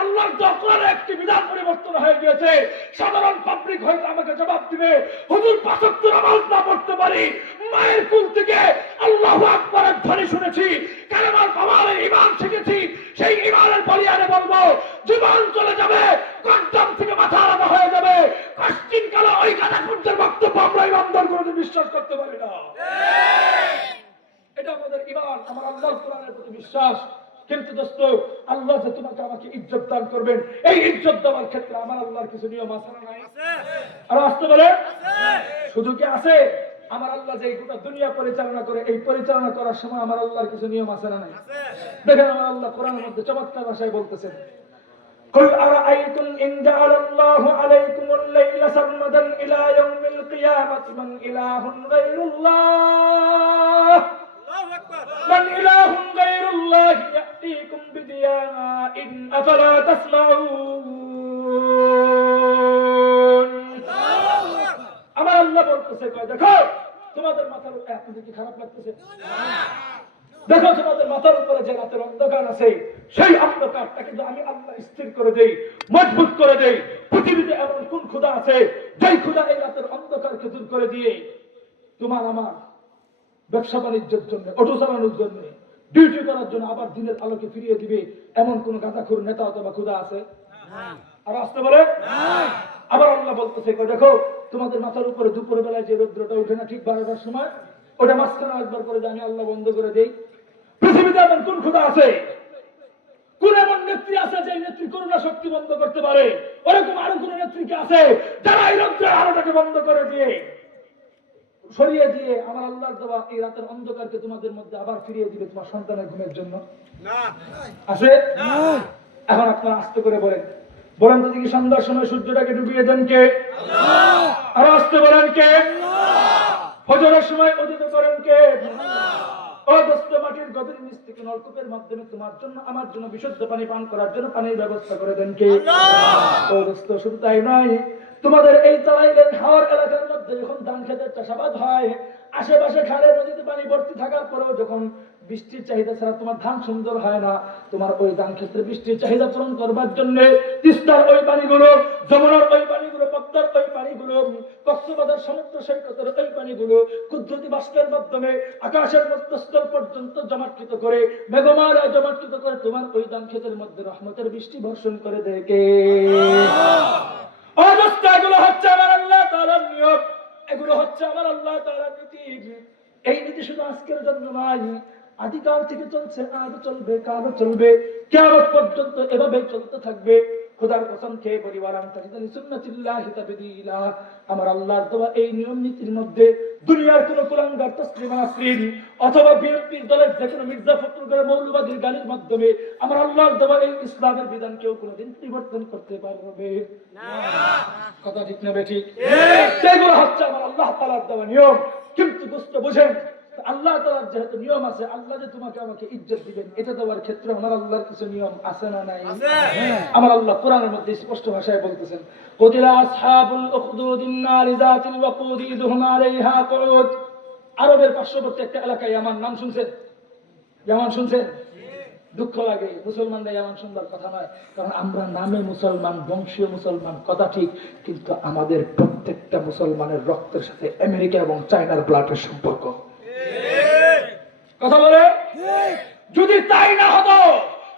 আল্লাহর দেওয়া কোরআনের একটি বিধান পরিবর্তন হয়ে গিয়েছে, সাধারণ পাবলিক হয়তো আমাকে জবাব দিবে, হুজুর 5 ওয়াক্ত নামাজ না পড়তে পারি, মায়ের কুল থেকে আল্লাহু আকবারের ধ্বনি শুনেছি, কালেমার পাওয়ারে ঈমান শিখেছি, সেই ঈমানের বলিয়ানে বলবো জীবন চলে যাবে, কদ্দম থেকে মাথা আলাদা হয়ে যাবে, কষ্টিন কালে ওই গাদাখুরদের বক্তব্য আমরা ইমানদার করে বিশ্বাস করতে পারি না। এটা আমাদের ঈমান। ঈমান, আমার আল্লাহর কোরআনের প্রতি বিশ্বাস। কিন্তু দোস্ত, আল্লাহ যে তোমাকে আমাকে ইজ্জত দান করবেন, এই ইজ্জত দেওয়ার ক্ষেত্রে আমার আল্লাহর কিছু নিয়ম আছে না নাই? আর আসতে বলে শুধু কি আছে? আমার আল্লাহ যে গোটা দুনিয়া পরিচালনা করে, এই পরিচালনা করার সময় আমার আল্লাহর কিছু নিয়ম আছে না নাই? দেখেন আমার আল্লাহ কোরআনের মধ্যে চমৎকার ভাষায় বলতেছেন, قل أرأيتم إن جعل الله عليكم الليل سرمدا إلى يوم القيامة من إله غير الله من إله غير الله يأتيكم بضياء أفلا تسمعون। আমার আল্লাহ বলতেছে, দেখো তোমাদের মাথার উপরে আপনাদের কি খারাপ লাগতেছে? দেখো তোমাদের মাথার উপরে যে রাতের অন্ধকার আছে, সেই অন্ধকারটা কিন্তু আমি আল্লাহ স্থির করে দেই, মজবুত করে দেই। পৃথিবীতে এমন কোন খোদা আছে যেই খোদা এই রাতের অন্ধকারকে দূর করে দিয়ে তোমার আমার ব্যবসা বাণিজ্যের জন্য, অটো চালানোর জন্য, ডিউটি করার জন্য আবার দিনের আলোকে ফিরিয়ে দিবে? এমন কোন গাঁজাখোর নেতা অথবা খোদা আছে? আর আসতে পারে? আবার আল্লাহ বলতেছে, দেখো তোমাদের মাথার উপরে দুপুরের বেলায় যে রৌদ্রটা উঠে না ঠিক 12টার সময়, ওটা মাঝখানে আসবার পরে আমি আল্লাহ বন্ধ করে দেই। পৃথিবীতে এমন কোন খোদা আছে, কোন এমন নেত্রী আছে যে নেত্রী করুণা শক্তি বন্ধ করতে পারে? ওরকম আরো কোন নেত্রী কি আছে যারা এই রৌদ্রের আলোটাকে বন্ধ করে দিয়ে, সরিয়ে দিয়ে আমার আল্লাহর দেওয়া এই রাতের অন্ধকারকে তোমাদের মধ্যে আবার ফিরিয়ে দিবে তোমার সন্তানের ঘুমের জন্য? আছে? এখন আপনারা আস্তে করে বলেন তো দেখি, সন্ধ্যার সময় সূর্যটাকে ডুবিয়ে দেন কে? আরো আস্তে বলেন কে? ফজরের সময় উদিত করেন কে? ও দোস্ত, মাটির গভীর নিচ থেকে নলকূপের মাধ্যমে তোমার জন্য আমার জন্য বিশুদ্ধ পানি পান করার জন্য পানির ব্যবস্থা করে দেন কে? ও দোস্ত, শুধু তাই নয়, তোমাদের এই তালাইলের হাওর এলাকার মধ্যে যখন ধান খেতের চাষাবাদ হয়, আশেপাশে খালে নদীতে পানি ভর্তি থাকার পরেও যখন বৃষ্টির চাহিদা ছাড়া তোমার ধান সুন্দর হয় না, তোমার ওই ধান ক্ষেত্রে বৃষ্টির চাহিদা পূরণ করবার জন্য তিস্তার ওই পানিগুলো, যমুনার ওই পানিগুলো, পদ্মার ওই পানিগুলো, কক্সবাজার সমুদ্র সৈকতের ওই পানিগুলো কুদরতি বাষ্পের মাধ্যমে আকাশের মধ্যস্থল পর্যন্ত জমাকৃত করে, মেঘমালায় জমাকৃত করে তোমার ওই ধান ক্ষেতের মধ্যে রহমতের বৃষ্টি বর্ষণ করে দেয় কে? অবস্থা এগুলো হচ্ছে আমার আল্লাহ তাআলার নিয়ম, এগুলো হচ্ছে আমার আল্লাহ তাআলার নীতি। এই নীতি শুধু আজকের জন্য নয়, আদিকাল থেকে চলছে, আজও চলবে, কালও চলবে, কিয়ামত পর্যন্ত এভাবে চলতে থাকবে। খোদার কসম খেয়ে পরিবার সুন্নাতিল্লাহি তাবদীলা, আমার আল্লাহর দেওয়া এই নিয়ম নীতির মধ্যে দুনিয়ার কোন কুলাঙ্গার তাসলিমা নাসরিন অথবা বিএনপির দলের যে কোনো মির্জা ফখরুল করে মৌলবাদীর গালির মাধ্যমে আমার আল্লাহর দেওয়া এই ইসলামের বিধান কেউ কোনোদিন পরিবর্তন করতে পারবে না। কথা ঠিক না বেঠিক? এগুলো হচ্ছে আমার আল্লাহ তাআলার দেওয়া নিয়ম। কিন্তু দোস্ত বুঝেন, আল্লাহ তাআলার যেহেতু নিয়ম আছে, আল্লাহ যে তোমাকে আমাকে ইজ্জত দিবেন, এটা দেওয়ার ক্ষেত্রে আমার আল্লাহর কিছু নিয়ম আছে না নাই? আমার আল্লাহ কোরআনের মধ্যে স্পষ্ট ভাষায় বলতেছেন, কুতিলা আসহাবুল উখদুদিন নারি যাতিল ওয়াকুদি ইদহুম আলাইহা কুউদ। আরবের পার্শ্ববর্তী একটা এলাকায় আমার নাম শুনছেন? যেমন শুনছেন? দুঃখ লাগে, মুসলমানরা এমন সুন্দর কথা নয়, কারণ আমরা নামে মুসলমান, বংশীয় মুসলমান, কথা ঠিক, কিন্তু আমাদের প্রত্যেকটা মুসলমানের রক্তের সাথে আমেরিকা এবং চায়নার ব্লাডের সম্পর্ক। কথা বলে? যদি তাই না হতো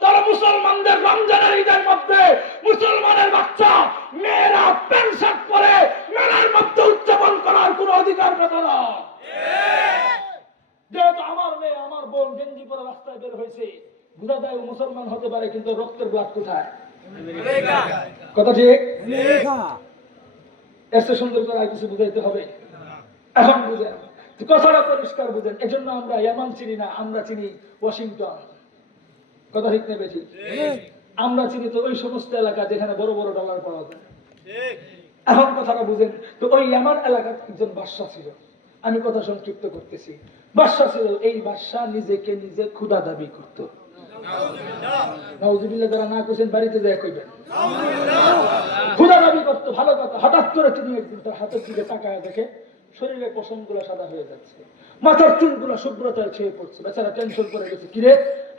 তাহলে মুসলমানদের রমজানের ঈদের মধ্যে মুসলমানের বাচ্চা মেয়েরা প্যান্ট শার্ট পরে মেলার মধ্যে উদযাপন করার কোন অধিকার পেত না। যেহেতু আমার মেয়ে, আমার বোন গেঞ্জি পরে রাস্তায় বের হয়েছে, বুঝা যায় মুসলমান হতে পারে, কিন্তু রক্তের ব্লাড কোথায়? কথা ঠিক? এত সুন্দর করে আর কিছু বুঝাইতে হবে? এখন বুঝেন, কথাটা পরিষ্কার বুঝেন। এজন্য আমরা ইয়ামান চিনি না, আমরা চিনি ওয়াশিংটন। কথা ঠিক নেবে ঠিক? আমরা চিনি তো ওই সমস্ত এলাকা যেখানে বড় বড় ডলার পাওয়া যায়। এখন কথাটা বুঝেন, তো ওই ইয়ামান এলাকার একজন বাদশা ছিল, আমি কথা সংক্ষিপ্ত করতেছি। বাদশা ছিল, এই বাদশা নিজেকে নিজে খোদা দাবি করত। নাউজুবিল্লাহ, যারা না কইছেন বাড়িতে যায় কইবেন। খোদা দাবি করতো, ভালো কথা। হঠাৎ করে তিনি একদিন তার হাতের দিকে তাকায় দেখে শরীরের পশমগুলো সাদা হয়ে যাচ্ছে, মাথার চুলগুলো শুভ্রতায় ছেয়ে পড়ছে। বেচারা টেনশন করে গেছে, কিরে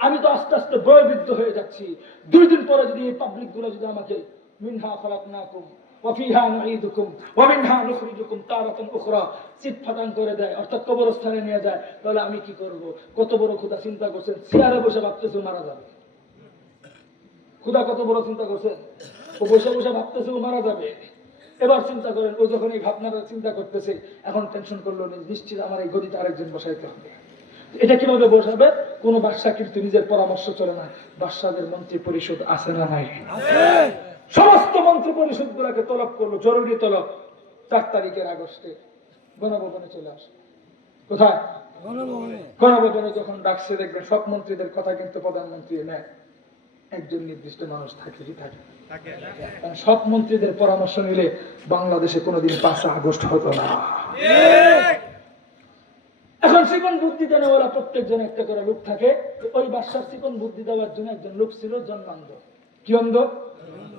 আমি তো আস্তে আস্তে বয়োবৃদ্ধ হয়ে যাচ্ছি, 2 দিন পরে যদি এই পাবলিক গুলো যদি আমাকে মিনহা খালাকনাকুম ওয়া ফিহা নুঈদুকুম ওয়া মিনহা নুখরিজুকুম তারাতান উখরা চিৎ ফাটাং করে দেয়, অর্থাৎ কবরস্থানে নিয়ে যায়, তাহলে আমি কি করব? কত বড় খোদা চিন্তা করছেন, চেয়ারে বসে ভাবতেছে মারা যাবে। খোদা কত বড় চিন্তা করছেন, ও বসে বসে ভাবতেছে ও মারা যাবে। এবার চিন্তা করেন, ও যখন এই ভাবনাটা চিন্তা করতেছে, এখন টেনশন করলো নিশ্চিত আমার এই গদিতে আরেকজন বসাইতে হবে। এটা কিভাবে বসাবে? কোন বাদশা কিন্তু নিজের পরামর্শ চলে না, বাদশাদের মন্ত্রী পরিষদ আছে না নাই? সমস্ত মন্ত্রী পরিষদ গুলাকে তলব করলো, জরুরি তলব, 4 তারিখের আগস্টে গণভবনে চলে আসে। কোথায়? গণভবনে যখন ডাকছে, দেখবেন সব মন্ত্রীদের কথা কিন্তু প্রধানমন্ত্রী নেয়, একজন নির্দিষ্ট মানুষ থাকে, কি থাকে? কারণ সব মন্ত্রীদের পরামর্শ নিলে বাংলাদেশে কোনোদিন 5 আগস্ট হতো না। এখন চিকন বুদ্ধি দেওয়ালা প্রত্যেকজন একটা করে লোক থাকে। ওই বাদশার চিকন বুদ্ধি দেওয়ার জন্য একজন লোক ছিল জন্মান্ধ। কি অন্ধ?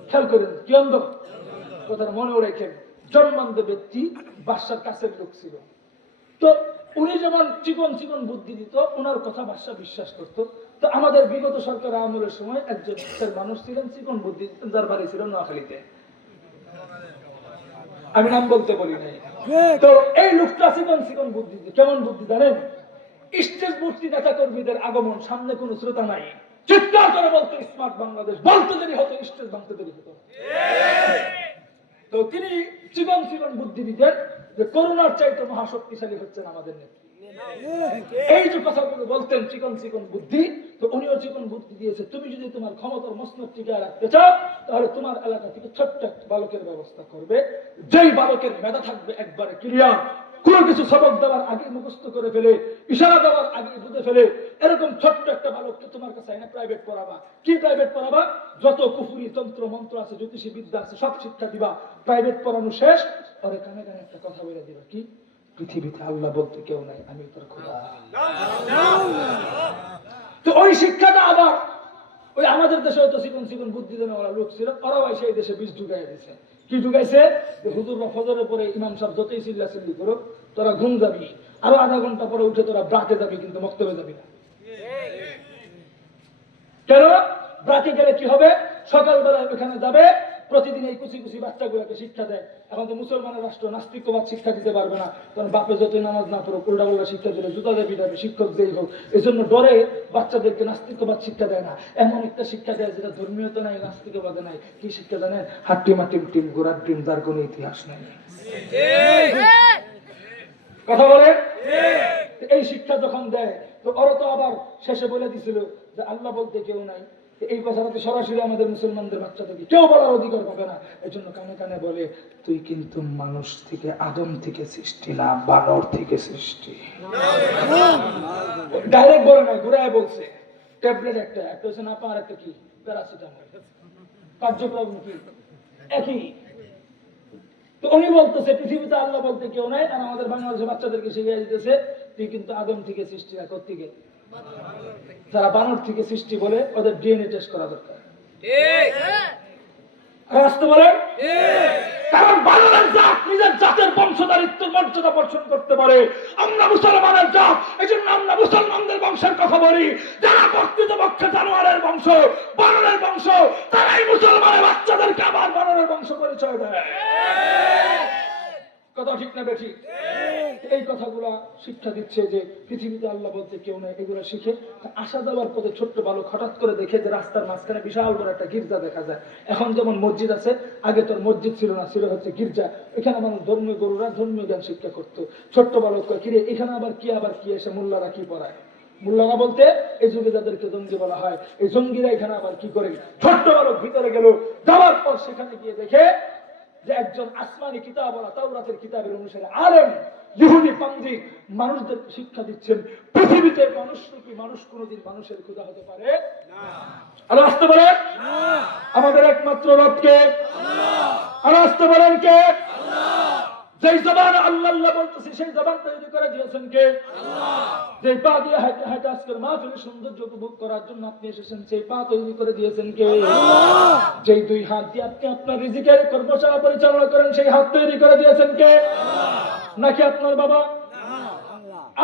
খেয়াল করেন, কি অন্ধ? কথাটা মনে রেখেন, জন্মান্ধ ব্যক্তি বাদশার কাছের লোক ছিল। তো উনি যেমন চিকন চিকন বুদ্ধি দিত, ওনার কথা বাদশা বিশ্বাস করত। তো আমাদের বিগত সরকার আমলের সময় একজন মানুষ ছিলেন চিকন বুদ্ধি, যার বাড়ি ছিল নোয়াখালীতে, আমি নাম বলতে বলি নাই। তো এই লোকটা চিকন চিকন বুদ্ধি, কেমন বুদ্ধি জানেন? স্টেজ মূর্তি নেতা কর্মীদের আগমন, সামনে কোনো শ্রোতা নাই, চিৎকার করে বলতো স্মার্ট বাংলাদেশ, বলতে দেরি হতো, স্টেজ ভাঙতে দেরি হতো। তো তিনি চিকন চিকন বুদ্ধি দিতেন যে করোনার চাইতে মহাশক্তিশালী হচ্ছেন আমাদের নেত্রী। এই যে কথাগুলো বলতেন চিকন চিকন বুদ্ধি, তো উনিও চিকন বুদ্ধি দিয়েছে, তুমি যদি তোমার ক্ষমতার মসনদ টিকায় রাখতে চাও, তাহলে তোমার এলাকা থেকে ছোট্ট একটা বালকের ব্যবস্থা করবে, যেই বালকের মেধা থাকবে একবারে ক্লিয়ার, কোনো কিছু সবক দেওয়ার আগে মুখস্থ করে ফেলে, ইশারা দেওয়ার আগে বুঝে ফেলে, এরকম ছোট্ট একটা বালককে তোমার কাছে এনে প্রাইভেট পড়াবা। কি প্রাইভেট পড়াবা? যত কুফুরি তন্ত্র মন্ত্র আছে, জ্যোতিষী বিদ্যা আছে, সব শিক্ষা দিবা। প্রাইভেট পড়ানো শেষ, পরে কানে কানে একটা কথা বলে দিবা, কি? পৃথিবীতে আল্লাহ বলতে কেউ নাই, আমি তোর খোদা। তো ওই শিক্ষাটা আবার ওই আমাদের দেশে হয়তো চিকন চিকন বুদ্ধি দেওয়া লোক ছিল, ওরাও সেই দেশে বীজ ঢুকাই দিয়েছে। কি ঢুকাইছে? হুজুররা ফজরের পরে ইমাম সাহেব যতই চিল্লা চিল্লি করো, তোরা ঘুম যাবি, আরো আধা ঘন্টা পরে উঠে তোরা ব্রাকে যাবি, কিন্তু মক্তবে যাবি না। কেন? ব্রাকে গেলে কি হবে? সকালবেলা ওখানে যাবে, প্রতিদিন এই কুচি কুচি বাচ্চাগুলোকে শিক্ষা দেয়। এখন তো মুসলমানের রাষ্ট্র, নাস্তিকবাদ শিক্ষা দিতে পারবে না, কারণ বাপে যতই নামাজ না পড়ো, উল্টা উল্টা শিক্ষা দিলে জুতা দেবে যাবে, শিক্ষক যেই হোক। এই জন্য ডরে বাচ্চাদেরকে নাস্তিকবাদ শিক্ষা দেয় না, এমন একটা শিক্ষা দেয় যেটা ধর্মীয়তা নাই, নাস্তিকবাদে নাই। কি শিক্ষা জানেন? হাট্টিমা টিম টিম ঘোড়ার টিম, যার কোনো ইতিহাস নেই। কথা বলে? এই শিক্ষা যখন দেয়, তো ওরা তো আবার শেষে বলে দিছিল যে আল্লাহ বলতে কেউ নাই। এই কথাটা তো সরাসরি আমাদের মুসলমানদের বাচ্চাদেরকে কেউ বলার অধিকার পাবে না। এই জন্য কানে কানে বলে, তুই কিন্তু মানুষ থেকে, আদম থেকে সৃষ্টি না, বানর থেকে সৃষ্টি। ডাইরেক্ট বলে নাই, ঘুরায় বলছে। ট্যাবলেট একটা হচ্ছে নাপা, আর একটা কি প্যারাসিটামল, কার্যক্রম কি একই। তো উনি বলতেছে পৃথিবীতে আল্লাহ বলতে কেউ নাই, আর আমাদের বাংলাদেশের বাচ্চাদেরকে শিখিয়ে দিতেছে তুই কিন্তু আদম থেকে সৃষ্টি না। কোত্থেকে? যারা বানর থেকে সৃষ্টি বলে, ওদের ডিএনএ টেস্ট করা দরকার। আসতে বলেন, কারণ বানরের জাত নিজের জাতের বংশধারিত্বের মর্যাদা বর্ষণ করতে পারে। আমরা মুসলমানের জাত, এই জন্য আমরা মুসলমানদের বংশের কথা বলি। যারা প্রকৃতপক্ষে জানোয়ারের বংশ, বানরের বংশ, তারাই মুসলমানের বাচ্চাদেরকে আবার বানরের বংশ পরিচয় দেয়। কথা ঠিক না বেঠিক? এই কথাগুলা শিক্ষা দিচ্ছে যে পৃথিবীতে আল্লাহ বলতে কেউ নাই। এগুলো শিখে আসা যাওয়ার পথে ছোট্ট বালক হঠাৎ করে দেখে যে রাস্তার মাঝখানে বিশাল বড় একটা গির্জা দেখা যায়। এখন যেমন মসজিদ আছে, আগে তোর মসজিদ ছিল না, ছিল হচ্ছে গির্জা। এখানে মানুষ ধর্মীয় গুরুরা ধর্মীয় জ্ঞান শিক্ষা করতো। ছোট্ট বালক কয়, কিরে এখানে আবার কি এসে মোল্লারা কি পড়ায়? মোল্লারা বলতে এই যুগে যাদেরকে জঙ্গি বলা হয়, এই জঙ্গিরা এখানে আবার কি করে? ছোট্ট বালক ভিতরে গেল, যাওয়ার পর সেখানে গিয়ে দেখে যে একজন আসমানি কিতাব ওরা তাওরাতের কিতাবের অনুসারে আলেম ইহুদি পণ্ডিত মানুষদের শিক্ষা দিচ্ছেন পৃথিবীতে মানুষরূপী মানুষ কোনোদিন মানুষের খোদা হতে পারে না। আর আসতে পারেন আমাদের একমাত্র রবকে, আর আসতে পারেন কে? যেই জবান আল্লাহ আল্লাহ বলতেছে, সেই জবান তৈরি করে দিয়েছেন কে? যে পা দিয়ে হাঁটে হাঁটে আজকের মাহফিলের সৌন্দর্য উপভোগ করার জন্য আপনি এসেছেন, সেই পা তৈরি করে দিয়েছেন কে? যেই 2 হাত দিয়ে আপনি আপনার রিজিকের কর্মশালা পরিচালনা করেন, সেই হাত তৈরি করে দিয়েছেন কে? নাকি আপনার বাবা?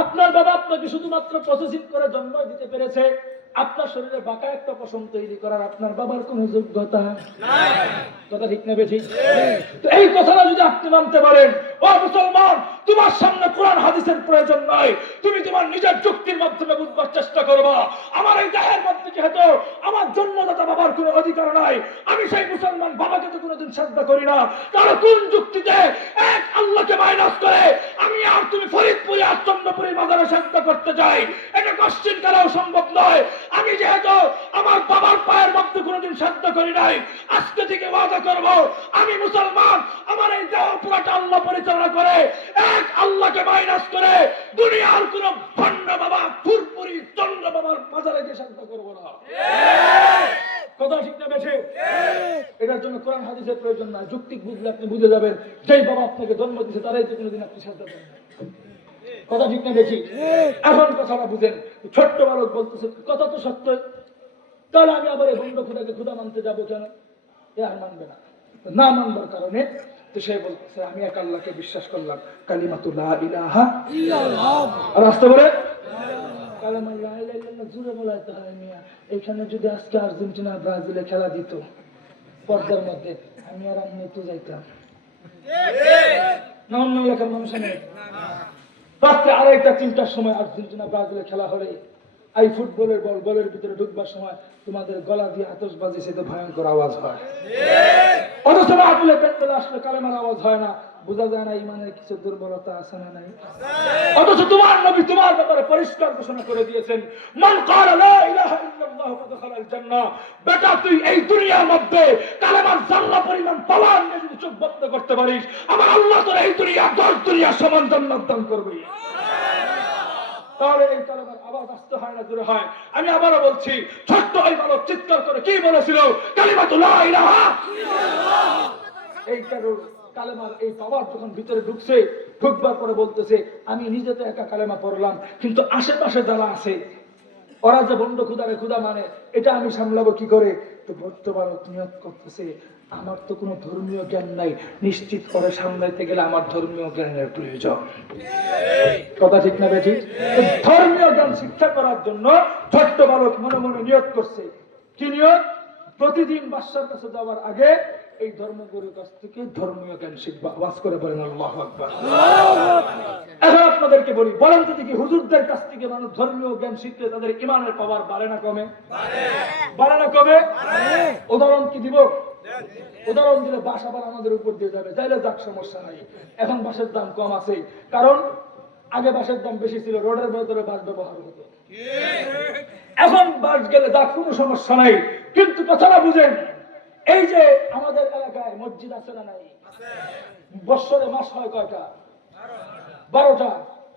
আপনার বাবা আপনাকে শুধুমাত্র প্রসেসিং করে জন্ম দিতে পেরেছে, আপনার শরীরে বাঁকা একটা পশম তৈরি করার আপনার বাবার কোনো যোগ্যতা নাই। কথা ঠিক নেবে ঠিক? তো এই কথাটা যদি আপনি মানতে পারেন, ও মুসলমান, তোমার সামনে কোরআন হাদিসের প্রয়োজন নয়, তুমি তোমার নিজের যুক্তির মাধ্যমে বুঝবার চেষ্টা করবা। আমার এই দেহের মধ্যে যেহেতু আমার জন্মদাতা বাবার কোনো অধিকার নাই, আমি সেই মুসলমান বাবাকে তো কোনোদিন শ্রদ্ধা করি না। তাহলে কোন যুক্তিতে এক আল্লাহকে মাইনাস করে আমি আর তুমি ফরিদপুরে আর চন্দ্রপুরের বাজারে শ্রদ্ধা করতে যাই? এটা কোশ্চেন করাও সম্ভব নয়। আমি যেহেতু আমার বাবার পায়ের রক্ত কোনোদিন সাধ্য করি নাই, আজকে থেকে ওয়াদা করব আমি মুসলমান, আমার এই দেহ পুরোটা আল্লাহ পরিচালনা করে, এক আল্লাহকে মাইনাস করে দুনিয়ার কোন ভণ্ড বাবা ফুরফুরি চন্দ্র বাবার মাজারে গিয়ে সাধ্য করবো না। কথা ঠিক না বেশি? এটার জন্য কোরআন হাদিসের প্রয়োজন না, যুক্তি বুঝলে আপনি বুঝে যাবেন যেই বাবা আপনাকে জন্ম দিয়েছে তারাই তো কোনোদিন আপনি সাজা করেন। কথা ঠিক না বেশি? এখন কথাটা বুঝেন। ছোট্ট বালক বলতেছে কথা তো সত্য, তাহলে আমি আবার এই বন্ধ খুদাকে খুদা মানতে যাবো কেন? এ আর মানবে না, না মানবার কারণে তো সে বলতেছে আমি এক আল্লাহকে বিশ্বাস করলাম, কালিমাতু লা ইলাহা ইল্লাল্লাহ। আর আসতে বলে কালেমা লা ইলাহা ইল্লাল্লাহ জুড়ে বলাইতে হয় মিয়া। এখানে যদি আজকে আর্জেন্টিনা ব্রাজিলে খেলা দিত পর্দার মধ্যে, আমি আর আমি তো যাইতাম না। অন্য এলাকার মানুষ নেই, রাত্রে 2:30-3টার সময় আর্জেন্টিনা ব্রাজিলে খেলা হলে এই ফুটবলের বল গোলের ভিতরে ঢুকবার সময় তোমাদের গলা দিয়ে আতশবাজি সেটা ভয়ঙ্কর আওয়াজ হয়। অথচ মাহফিলে পেট্রোল আসলে কালেমার আওয়াজ হয় না, বোঝা যায় না ইমানের কিছু দুর্বলতা আছে না নাই। অথচ তোমার নবী তোমার ব্যাপারে পরিষ্কার ঘোষণা করে দিয়েছেন, মান ক্বালা লা ইলাহা ইল্লাল্লাহ ফাদখালাল জান্নাহ। বেটা তুই এই দুনিয়ার মধ্যে কালেমার জান্নাহ পরিমাণ পাওয়ার নিয়ে যদি চোখ বন্ধ করতে পারিস, আমার আল্লাহ তোর এই দুনিয়া 10 দুনিয়া সমান জান্নাত দান করবে। তাহলে এই কালেমার আওয়াজ আসতে হয় না জোরে হয়। আমি আবারও বলছি, ছোট্ট ওই বালক চিৎকার করে কি বলেছিল? কালিমাতু লা ইলাহা ইল্লাল্লাহ। এই কালেমার এই পাওয়ার যখন ভিতরে ঢুকছে, ঢুকবার পরে বলতেছে আমি নিজে তো একা কালেমা পড়লাম, কিন্তু আশেপাশে যারা আছে ওরা যে বন্ড খুদারে খুদা মানে, এটা আমি সামলাবো কি করে? তো ছোট্ট বালক নিয়ত করতেছে আমার তো কোনো ধর্মীয় জ্ঞান নাই, নিশ্চিত করে সামলাইতে গেলে আমার ধর্মীয় জ্ঞানের প্রয়োজন। কথা ঠিক না বেঠিক? ধর্মীয় জ্ঞান শিক্ষা করার জন্য ছোট্ট বালক মনে মনে নিয়ত করছে। কি নিয়ত? প্রতিদিন বাদশার কাছে যাওয়ার আগে এই ধর্মগুরুর কাছ থেকে ধর্মীয় জ্ঞান শিখবা। আওয়াজ করে বলেন আল্লাহু আকবার। এখন আপনাদেরকে বলি, বলেন তো দেখি হুজুরদের কাছ থেকে মানুষ ধর্মীয় জ্ঞান শিখলে তাদের ইমানের পাওয়ার বাড়ে না কমে? বাড়ে না কমে? উদাহরণ কি দিব? উদাহরণ দিলে বাস আবার আমাদের উপর দিয়ে যাবে, চাইলে যাক সমস্যা নাই। এখন বাসের দাম কম আছে, কারণ আগে বাসের দাম বেশি ছিল, রোডের ভেতরে বাস ব্যবহার হতো। এখন বাস গেলে যাক কোনো সমস্যা নাই। কিন্তু কথাটা বুঝেন, এই যে আমাদের এলাকায় মসজিদ আছে না নাই? বৎসরে মাস হয় কয়টা? 12টা।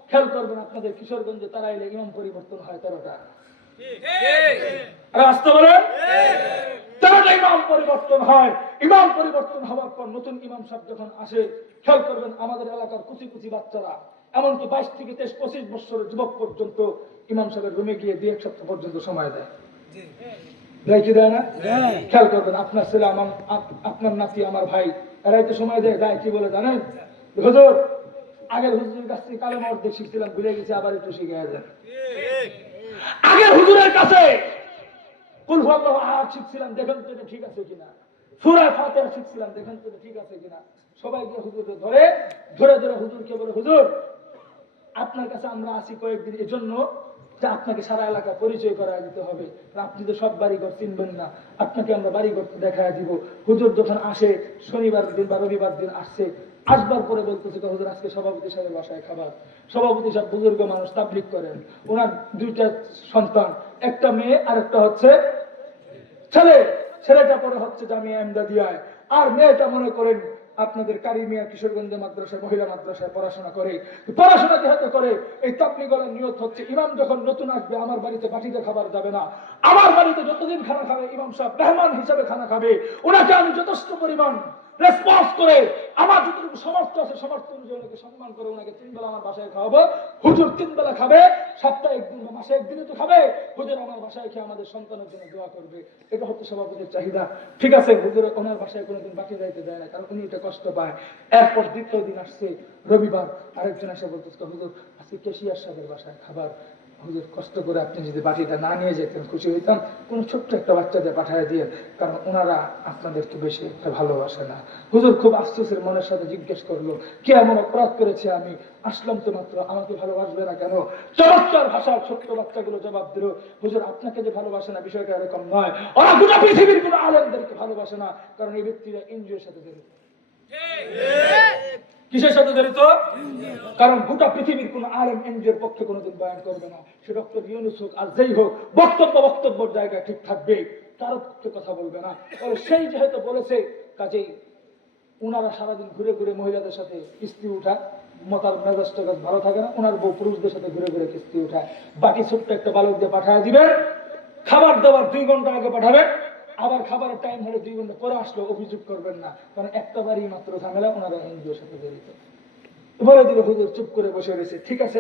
খেয়াল করবেন আপনাদের কিশোরগঞ্জে তারা এলে ইমাম পরিবর্তন হয় 13টা। আসতে বলেন 13টা ইমাম পরিবর্তন হয়। ইমাম পরিবর্তন হওয়ার পর নতুন ইমাম সাহেব যখন আসে, খেয়াল করবেন আমাদের এলাকার কুচি কুচি বাচ্চারা, এমনকি 22 থেকে 23-25 বছরের যুবক পর্যন্ত ইমাম সাহেবের রুমে গিয়ে 2-1 সপ্তাহ পর্যন্ত সময় দেয়। দেয় কি দেয় না? খেয়াল করবেন আপনার ছেলে আমার, আপনার নাতি আমার ভাই, এরাই তো সময় দেয়। দেয় কি বলে জানেন? হুজুর আগের হুজুরের কাছ থেকে কালেমা অর্ধেক শিখছিলাম, ভুলে গেছি, আবার একটু শিখে যান। আগের হুজুরের কাছে কুল হুয়াল্লাহু আহাদ শিখছিলাম, দেখেন তো ঠিক আছে কিনা। সূরা ফাতিহা শিখছিলাম, দেখেন তো ঠিক আছে কিনা। সবাই গিয়ে হুজুরকে ধরে ধরে ধরে হুজুরকে বলে, হুজুর আপনার কাছে আমরা আসি কয়েকদিন এই জন্য যে আপনাকে সারা এলাকা পরিচয় করায় দিতে হবে, আপনি তো সব বাড়িঘর চিনবেন না, আপনাকে আমরা বাড়িঘর দেখায় দিব। হুজুর যখন আসে শনিবার দিন বা রবিবার দিন আসছে, আসবার পরে বলতেছে হুজুর আজকে সভাপতি সাহেবের বাসায় খাবার। সভাপতি সাহেব বুজুর্গ মানুষ, তাবলীগ করেন, ওনার 2টা সন্তান, একটা মেয়ে আর একটা হচ্ছে ছেলে। ছেলেটা পরে হচ্ছে জামিয়া ইমদাদিয়ায়, আর মেয়েটা মনে করেন আপনাদের কারিমিয়া কিশোরগঞ্জ মাদ্রাসায় মহিলা মাদ্রাসায় পড়াশোনা করে। পড়াশোনা যেহেতু করে, এই তাবলীগের নিয়ত হচ্ছে ইমাম যখন নতুন আসবে আমার বাড়িতে বাটিতে খাবার যাবে না, আমার বাড়িতে যতদিন খানা খাবে ইমাম সাহেব মেহমান হিসেবে খানা খাবে, ওনাকে আমি যথেষ্ট পরিমাণ রেসপন্স করে আমার যতটুকু সমর্থ আছে সমর্থ অনুযায়ী ওনাকে সম্মান করে ওনাকে 3 বেলা আমার বাসায় খাওয়াবো। হুজুর 3 বেলা খাবে, সপ্তাহে 1 দিন বা মাসে 1 দিনে তো খাবে। হুজুর আমার বাসায় খেয়ে আমাদের সন্তানের জন্য দোয়া করবে। এটা হচ্ছে সভাপতির চাহিদা। ঠিক আছে, হুজুর ওনার বাসায় কোনোদিন বাকি যাইতে দেয় না, কারণ উনি এটা কষ্ট পায়। এরপর দ্বিতীয় দিন আসছে রবিবার, আরেকজন এসে বলতেছে হুজুর আজকে কেশিয়ার সাহেবের বাসায় খাবার। হুজুর কষ্ট করে আপনি যদি বাটিটা না নিয়ে যেতেন খুশি হইতাম, কোন ছোট্ট একটা বাচ্চাদের পাঠায় দিয়ে, কারণ ওনারা আপনাদেরকে বেশি একটা ভালোবাসে না। হুজুর খুব আফসোসের মনের সাথে জিজ্ঞেস করলো কি এমন অপরাধ করেছে আমি, আসলাম তো মাত্র, আমাকে ভালোবাসবে না কেন? চমৎকার ভাষার ছোট্ট বাচ্চাগুলো জবাব দিল, হুজুর আপনাকে যে ভালোবাসে না বিষয়টা এরকম নয়, ওরা গোটা পৃথিবীর কোনো আলেমদেরকে ভালোবাসে না, কারণ এই ব্যক্তিরা এনজিওর সাথে জড়িত। কিসের সাথে জড়িত? কারণ গোটা পৃথিবীর কোন আলেম এনজিওর পক্ষে কোনোদিন বয়ান করবে না। সে ডক্টর ইউনূস হোক আর যেই হোক, বক্তব্যের জায়গায় ঠিক থাকবে, কারো পক্ষে কথা বলবে না। তাহলে সেই যেহেতু বলেছে, কাজেই ওনারা সারাদিন ঘুরে ঘুরে মহিলাদের সাথে কিস্তি উঠায়, মতার মেজাজটা ভালো থাকে না, ওনার বউ পুরুষদের সাথে ঘুরে ঘুরে কিস্তি উঠায়। বাকি ছোট্ট একটা বালক দিয়ে পাঠায় দিবেন, খাবার দাবার 2 ঘন্টা আগে পাঠাবে, আবার খাবারের টাইম হলে 2 ঘন্টা পরে আসলো, অভিযোগ করবেন না, কারণ একটা বাড়ি মাত্র ঝামেলা, ওনারা এনজিওর সাথে জড়িত। বলে দিল হুজুর চুপ করে বসে রয়েছে, ঠিক আছে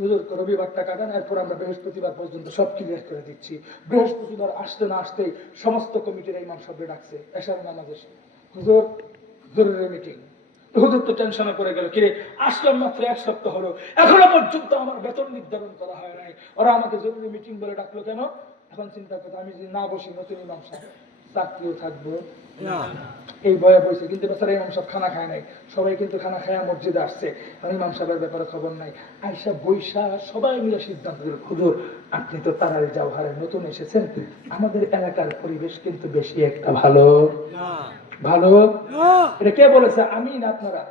হুজুর রবিবারটা কাটান, এরপর আমরা বৃহস্পতিবার পর্যন্ত সব ক্লিয়ার করে দিচ্ছি। বৃহস্পতিবার আসতে না আসতেই সমস্ত কমিটির ইমাম সাহেব ডাকছে এশার নামাজের সময়, হুজুর জরুরি মিটিং। হুজুর তো টেনশনে পড়ে গেল, কিরে আসলাম মাত্র 1 সপ্তাহ হলো, এখনো পর্যন্ত আমার বেতন নির্ধারণ করা হয় নাই, ওরা আমাকে জরুরি মিটিং বলে ডাকলো কেন? এখন চিন্তা করতে, আমি যদি না বসি নতুন ইমাম সাহেব চাকরিও থাকবো না, এই ভয়ে বসে। কিন্তু বেচারা ইমাম সাহেব খানা খায় নাই, সবাই কিন্তু খানা খায়া মসজিদে আসছে, ইমাম সাহেবের ব্যাপারে খবর নাই। আইসা বৈশা সবাই মিলে সিদ্ধান্ত দিল, হুজুর আপনি তো তারাই জাওহারে নতুন এসেছেন, আমাদের এলাকার পরিবেশ কিন্তু বেশি একটা ভালো ভালো এটা কে বলেছে? আমি না আপনারা?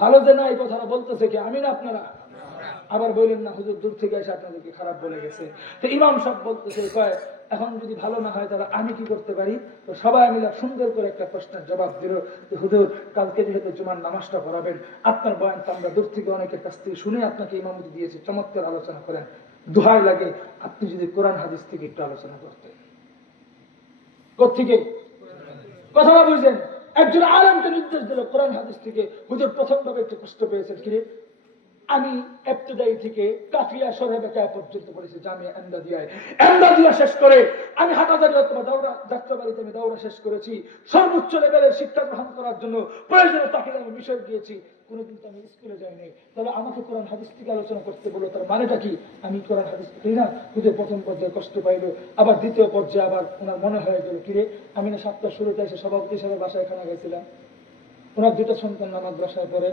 ভালো যে না এই কথাটা বলতেছে কি? আমি না আপনারা? আবার বললেন না হুজুর দূর থেকে এসে আপনাদেরকে খারাপ বলে গেছে। তো ইমাম সাহেব বলতেছে, কয় এখন যদি ভালো না হয় তাহলে আমি কি করতে পারি? তো সবাই মিলে সুন্দর করে একটা প্রশ্নের জবাব দিল, হুজুর কালকে যেহেতু জুমার নামাজটা পড়াবেন, আপনার বয়ান তো আমরা দূর থেকে অনেকের কাছ থেকে শুনে আপনাকে ইমামতি দিয়েছি, চমৎকার আলোচনা করেন, দোহাই লাগে আপনি যদি কোরআন হাদিস থেকে একটু আলোচনা করতেন। কোত্থেকে কথাটা বুঝলেন? একজন আলেমকে নির্দেশ দিল কোরআন হাদিস থেকে। হুজুর প্রথম ভাবে একটু কষ্ট পেয়েছেন, কিরে আমি ইবতিদায়ী থেকে কাফিয়া শরহ বেকায়া পর্যন্ত পড়েছি জামিয়া এমদাদিয়ায়, এমদাদিয়া শেষ করে আমি হাটাজারি অথবা দাওরা যাত্রাবাড়িতে আমি দাওরা শেষ করেছি, সর্বোচ্চ লেভেলের শিক্ষা গ্রহণ করার জন্য প্রয়োজনে তাকে আমি মিশর গিয়েছি, কোনোদিন তো আমি স্কুলে যাইনি। তাহলে আমাকে কোরআন হাদিস থেকে আলোচনা করতে বলো, তার মানেটা কি? আমি কোরআন হাদিস পড়ি না? হুজুর প্রথম পর্যায়ে কষ্ট পাইলো, আবার দ্বিতীয় পর্যায়ে আবার ওনার মনে হয়ে গেল, কিরে আমি না সপ্তাহ শুরুতে এসে সভাপতি হিসাবে বাসায় খানা গেছিলাম, ওনার 2টা সন্তান নামাজ বাসায় পড়ে,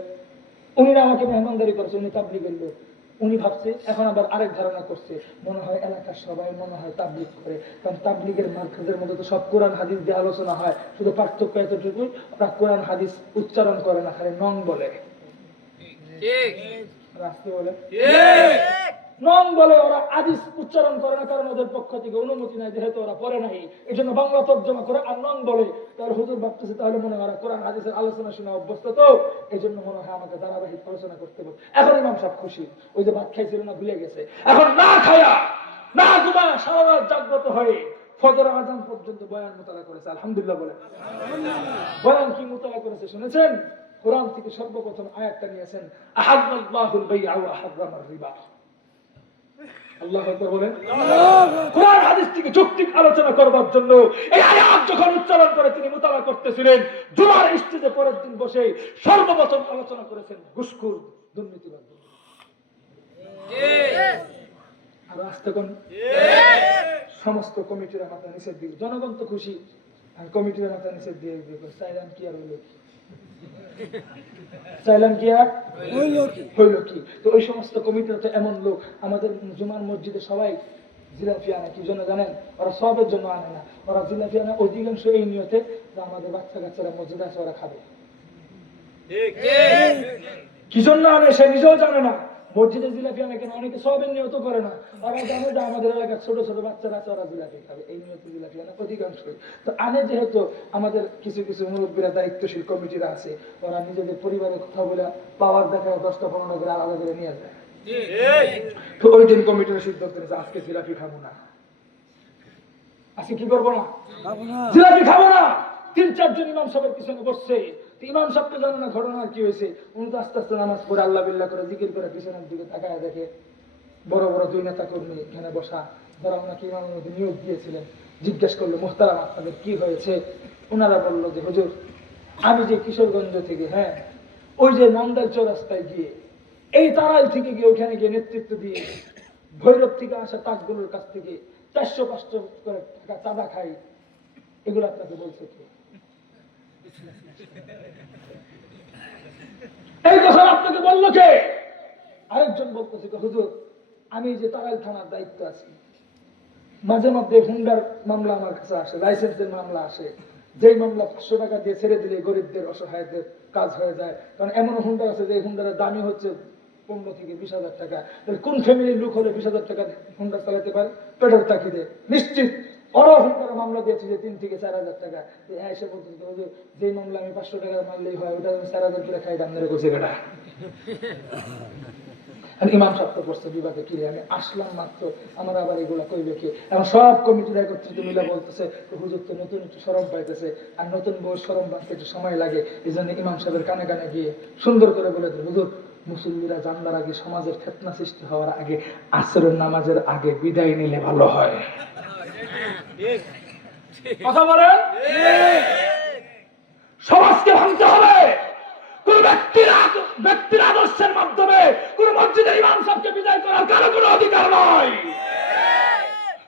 উনি না আমাকে মেহমানদারি করছে, উনি তাবলীগের লোক। উনি ভাবছে, এখন আবার আরেক ধারণা করছে, মনে হয় এলাকার সবাই মনে হয় তাবলীগ করে, কারণ তাবলীগের মার্কাজের মধ্যে তো সব কোরআন হাদিস দিয়ে আলোচনা হয়, শুধু পার্থক্য এতটুকুই, ওরা কোরআন হাদিস উচ্চারণ করে না, খালি নং বলে। রাস্তে বলে নং বলে, ওরা হাদিস উচ্চারণ করে না, কারণ ওদের পক্ষ থেকে অনুমতি নাই, যেহেতু ওরা পড়ে নাই, এই জন্য বাংলা তর্জমা করে আর নং বলে। তাহলে হুজুর ভাবতেছে, তাহলে মনে হয় ওরা কোরআন হাদিসের আলোচনা শুনে অভ্যস্ত, তো এই জন্য মনে হয় আমাকে ধারাবাহিক আলোচনা করতে হবে। এখন ইমাম সাহেব খুশি, ওই যে ভাত খাইছিল না ভুলে গেছে, এখন না খায়া না ঘুমায় সারা রাত জাগ্রত হয়ে ফজর আজান পর্যন্ত বয়ান মোতালা করেছে। আলহামদুলিল্লাহ বলে। বয়ান কি মোতালা করেছে শুনেছেন? কোরআন থেকে সর্বপ্রথম আয়াতটা নিয়েছেন, আহাল্লাহুল বাই'a ওয়া হাররামার রিবা। আল্লাহু আকবার বলেন। কোরআন হাদিস থেকে যৌক্তিক আলোচনা করবার জন্য এই আয়াত যখন উচ্চারণ করে তিনি মুতালা করতেছিলেন, জুমার স্টেজে পরের দিন বসে সর্বপ্রথম আলোচনা করেছেন ঘুষখোর দুর্নীতিবাদ। আর আজ তখন সমস্ত কমিটির মাথা নিষেধ দিয়ে, জনগণ তো খুশি, আর কমিটির মাথা নিষেধ দিয়ে চাইলাম কি আর হইল, চাইলাম কি আর হইল কি? তো ওই সমস্ত কমিটির তো এমন লোক, আমাদের জুমার মসজিদে সবাই জিলাপি আনে, কি জন্য জানেন? ওরা সবের জন্য আনে না, ওরা জিলাপি আনে অধিকাংশ এই নিয়তে যে আমাদের বাচ্চা কাচ্চারা মসজিদে আছে, ওরা খাবে। কি জন্য আনে সে নিজেও জানে না। মসজিদে জিলাপি আনে কেন? অনেকে সবের নিয়ত করে না, ওরা জানে যে আমাদের এলাকার ছোট ছোট বাচ্চারা আছে, ওরা জিলাপি খাবে, এই নিয়তে জিলাপি আনে অধিকাংশই। তো আনে যেহেতু আমাদের কিছু কিছু মুরব্বীরা দায়িত্বশীল কমিটিরা আছে, ওরা নিজেদের পরিবারের কথা বলে পাওয়ার দেখায় 10টা-15 করে আলাদা করে নিয়ে যায়। তো ওই দিন কমিটির সিদ্ধান্ত নিয়েছে, আজকে জিলাপি খাবো না, আজকে কি করবো না, জিলাপি খাবো না। 3-4 জন ইমাম সাহেবের পিছনে বসছে। ইমাম সাহেব তো জানে না ঘটনা কি হয়েছে, উনি তো আস্তে আস্তে নামাজ পড়ে আল্লাহ বিল্লাহ করে জিকির করে পিছনের দিকে তাকায় দেখে বড় বড় 2 নেতা কর্মী এখানে বসা, যারা ওনাকে ইমামের মধ্যে নিয়োগ দিয়েছিলেন। জিজ্ঞেস করলো, মুহতারাম আপনাদের কি হয়েছে? ওনারা বললো যে হুজুর, আমি যে কিশোরগঞ্জ থেকে, হ্যাঁ ওই যে নান্দাইল চৌরাস্তায় গিয়ে, এই তারাইল থেকে গিয়ে ওখানে গিয়ে নেতৃত্ব দিয়ে ভৈরব থেকে আসা টাকগুলোর কাছ থেকে 400-500 করে টাকা চাঁদা খাই, এগুলো আপনাকে বলছে কি? এই কথা আপনাকে বললো কে? আরেকজন বলতেছে, হুজুর আমি যে তারাইল থানার দায়িত্ব আছি, মাঝে মধ্যে হুন্ডার মামলা আমার কাছে আসে, লাইসেন্সের মামলা আসে, যেই মামলা 500 টাকা দিয়ে ছেড়ে দিলে গরিবদের অসহায়দের কাজ হয়ে যায়। কারণ এমন হুন্ডার আছে যে হুন্ডারের দামই হচ্ছে 15 থেকে 20,000 টাকা। তাহলে কোন ফ্যামিলির লোক হলে 20,000 টাকা হুন্ডা চালাতে পারে? পেট্রোল তাকিদে নিশ্চিত ওরা হুন্ডারে মামলা দিয়েছে যে 3 থেকে 4,000 টাকা। হ্যাঁ, এসে বলতে যে মামলা আমি 500 টাকা মারলেই হয়, ওটা আমি 4,000 করে খাই, দাম ধরে করছে বেটা। ইমাম সাহেব তো করছে বিভাগে, কি আমি আসলাম মাত্র, আমার আবার এগুলা কইবে কি? এখন সব কমিটির একত্রিত মিলে বলতেছে হুজুর তো নতুন একটু শরম পাইতেছে, আর নতুন বউ শরম বাঁধতে একটু সময় লাগে। এই জন্য ইমাম সাহেবের কানে কানে গিয়ে সুন্দর করে বলে দিল, হুজুর মুসল্লিরা জানবার আগে, সমাজের ফিতনা সৃষ্টি হওয়ার আগে, আসরের নামাজের আগে বিদায় নিলে ভালো হয়। কথা বলেন, সমাজকে ভাঙতে হবে। কোন ব্যক্তির আদর্শের মাধ্যমে কোন মসজিদের ইমাম সাহেবকে বিদায় করার কারো কোনো অধিকার নয়।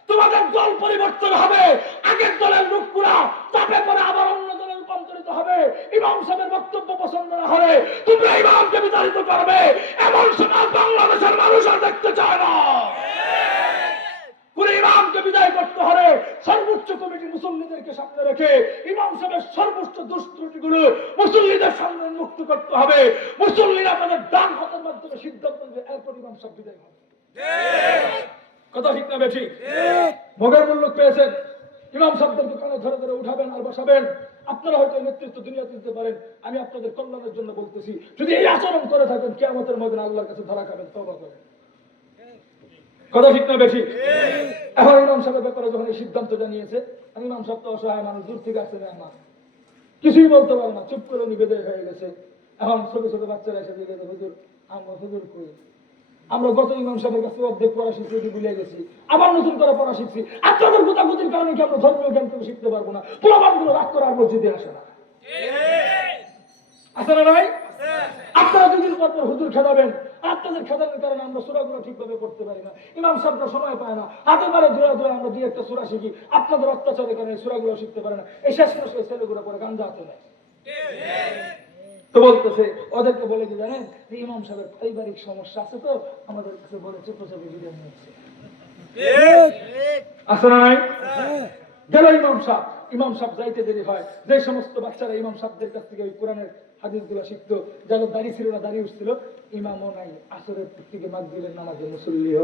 তোমাদের দল পরিবর্তন হবে, আগের দলের লোকগুলা চাপে পড়ে আবার অন্য দলে রূপান্তরিত হবে। ইমাম সাহেবের বক্তব্য পছন্দ না হলে তোমরা ইমামকে বিতাড়িত করবে। এমন সমাজ বাংলাদেশের মানুষ আর দেখতে চায় না। কোন ইমামকে বিদায় করতে হলে সর্বোচ্চ কমিটি মুসল্লিদেরকে সামনে রেখে ইমাম সাহেবের সর্বোচ্চ দুষ্ত্রুটিগুলো মুসল্লিদের সামনে মুক্ত করতে হবে। মুসল্লিরা তাদের ডান হাতের মাধ্যমে সিদ্ধান্ত নেবে, এরপর ইমাম সাহেব বিদায় হবে। কথা ঠিক না বেঠিক? মগের মূল্য পেয়েছেন, ইমাম সাহেবদেরকে কানে ধরে ধরে উঠাবেন আর বসাবেন। আপনারা হয়তো নেতৃত্ব দুনিয়া দিতে পারেন, আমি আপনাদের কল্যাণের জন্য বলতেছি। যদি এই আচরণ করে থাকেন, কিয়ামতের ময়দানে আল্লাহর কাছে ধরা খাবেন, তওবা করেন। কথা ঠিক না বেঠিক? এখন ইমাম সাহেবের ব্যাপারে যখন এই সিদ্ধান্ত জানিয়েছে, ইমাম সাহেব তো অসহায় মানুষ, দূর থেকে আসছে, আমার কিছুই বলতে পারে না, চুপ করে নিবেদন হয়ে গেছে। এখন ছোট ছোট বাচ্চারা এসে দিকে, হুজুর আমরা হুজুর কই, আমরা গত ইমাম সাহেবের কাছে অর্ধেক পড়া শিখছি, ভুলে গেছি, আবার নতুন করে পড়া শিখছি। আপনাদের গুতাগুতির কারণে কি আমরা ধর্মীয় জ্ঞান থেকে শিখতে পারবো না? পোলাপানগুলো রাগ করার মসজিদে আসে না, আসে না ভাই? আপনারা দুদিন পর পর হুজুর খেদাবেন, আপনাদের খেদানোর কারণে আমরা সূরাগুলো ঠিকভাবে পড়তে পারি না। ইমাম সাহেবরা সময় পায় না, হাতে পারে ধরে ধরে আমরা 2-1টা সূরা শিখি। আপনাদের অত্যাচারের কারণে সূরাগুলো শিখতে পারে না। এই শেষ মাসে ছেলেগুলো পরে গাঞ্জা হাতে নেয়। তো বলতেছে, ওদেরকে বলে কি জানেন, যে ইমাম সাহেবের পারিবারিক সমস্যা আছে, তো আমাদের কাছে বলে চুপচাপে বিদায় নিয়েছে। আছে না নাই? গেল ইমাম সাহেব যাইতে দেরি হয়। যে সমস্ত বাচ্চারা ইমাম সাহেবদের কাছ থেকে ওই কোরআনের হাদিসগুলো শিখতো, যাদের দাঁড়িয়ে ছিল না, দাঁড়িয়ে উঠছিল, ইমামও নাই। আসরের থেকে মাগরিবের নামাজে মুসল্লিও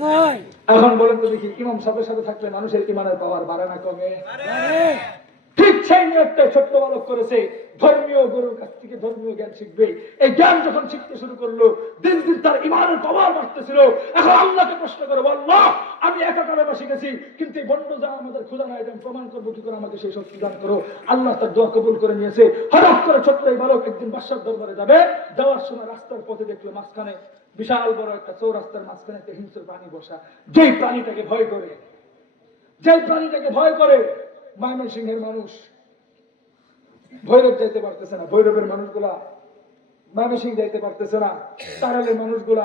নাই। এখন বলেন তো দেখি, ইমাম সাহেবের সাথে থাকলে মানুষের ইমানের পাওয়ার বাড়ে না কমে? ঠিক সেই নিয়তটা ছোট্ট বালক করেছে। ধর্মীয় গুরুর কাছ থেকে ধর্মীয় জ্ঞান শিখবে। এই জ্ঞান যখন শিখতে শুরু করলো, দিন দিন তার ইমানের পাওয়ার বাড়তেছিল। এখন আল্লাহকে প্রশ্ন করে, আল্লাহ আমি একাকারে শিখেছি, কিন্তু এই বন্ড যা আমাদের খোঁজা নাই, এটা প্রমাণ করবো কি করে? আমাকে সেই শক্তি দান করো। আল্লাহ তার দোয়া কবুল করে নিয়েছে। হঠাৎ করে ছোট্ট এই বালক একদিন বাদশার দরবারে যাবে, যাওয়ার সময় রাস্তার পথে দেখলো মাঝখানে বিশাল বড় একটা চৌরাস্তার মাঝখানে একটা হিংস্র প্রাণী বসা। যেই প্রাণীটাকে ভয় করে ময়মনসিংহের মানুষ ভৈরব যাইতে পারতেছে না, ভৈরবের মানুষগুলা ময়মনসিংহ যাইতে পারতেছে না, তারালের মানুষগুলা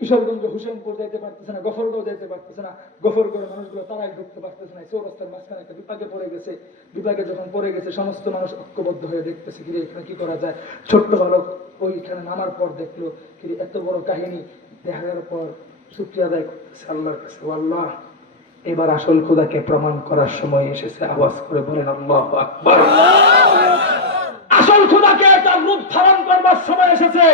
কিশোরগঞ্জ হুসেনপুর যাইতে পারতেছে না, গফরগাঁও যাইতে পারতেছে না, গফরগাঁওয়ের মানুষগুলো তারাই ঢুকতে পারতেছে না। চৌরাস্তার মাঝখানে একটা বিপাকে পড়ে গেছে। বিপাকে যখন পড়ে গেছে, সমস্ত মানুষ ঐক্যবদ্ধ হয়ে দেখতেছে, কিরে এখানে কি করা যায়। ছোট্ট বালক ওইখানে নামার পর দেখলো, কিরে এত বড় কাহিনী দেখার পর শুকরিয়া আদায় করতেছে আল্লাহর কাছে, আল্লাহ এবার আসল খোদাকে প্রমাণ করার সময় এসেছে। আওয়াজ করে বলেন আল্লাহু আকবার। আসল খোদাকে তার রূপ ধারণ করবার সময় এসেছে।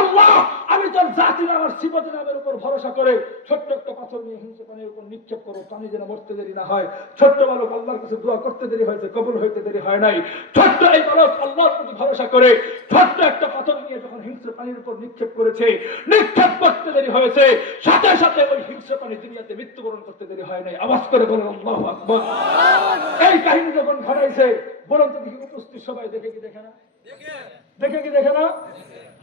আল্লাহ আমি তোর জাতি নামের সিফাত নামের উপর ভরসা করে ছোট্ট একটা পাথর নিয়ে হিংস্র প্রাণীর উপর নিক্ষেপ করো, প্রাণী যেন মরতে দেরি না হয়। ছোট্ট বালক আল্লাহর কাছে দোয়া করতে দেরি হয়েছে, কবুল হইতে দেরি হয় নাই। ছোট্ট এই বালক আল্লাহর প্রতি ভরসা করে ছোট্ট একটা পাথর নিয়ে যখন হিংস্র প্রাণীর উপর নিক্ষেপ করেছে, নিক্ষেপ করতে দেরি হয়েছে, সাথে সাথে ওই হিংস্র প্রাণী দুনিয়াতে মৃত্যুবরণ করতে দেরি হয় নাই। আওয়াজ করে বলেন আল্লাহু আকবার। এই কাহিনী যখন ঘটাইছে, বলুন তো দেখি উপস্থিত সবাই দেখে কি দেখে না?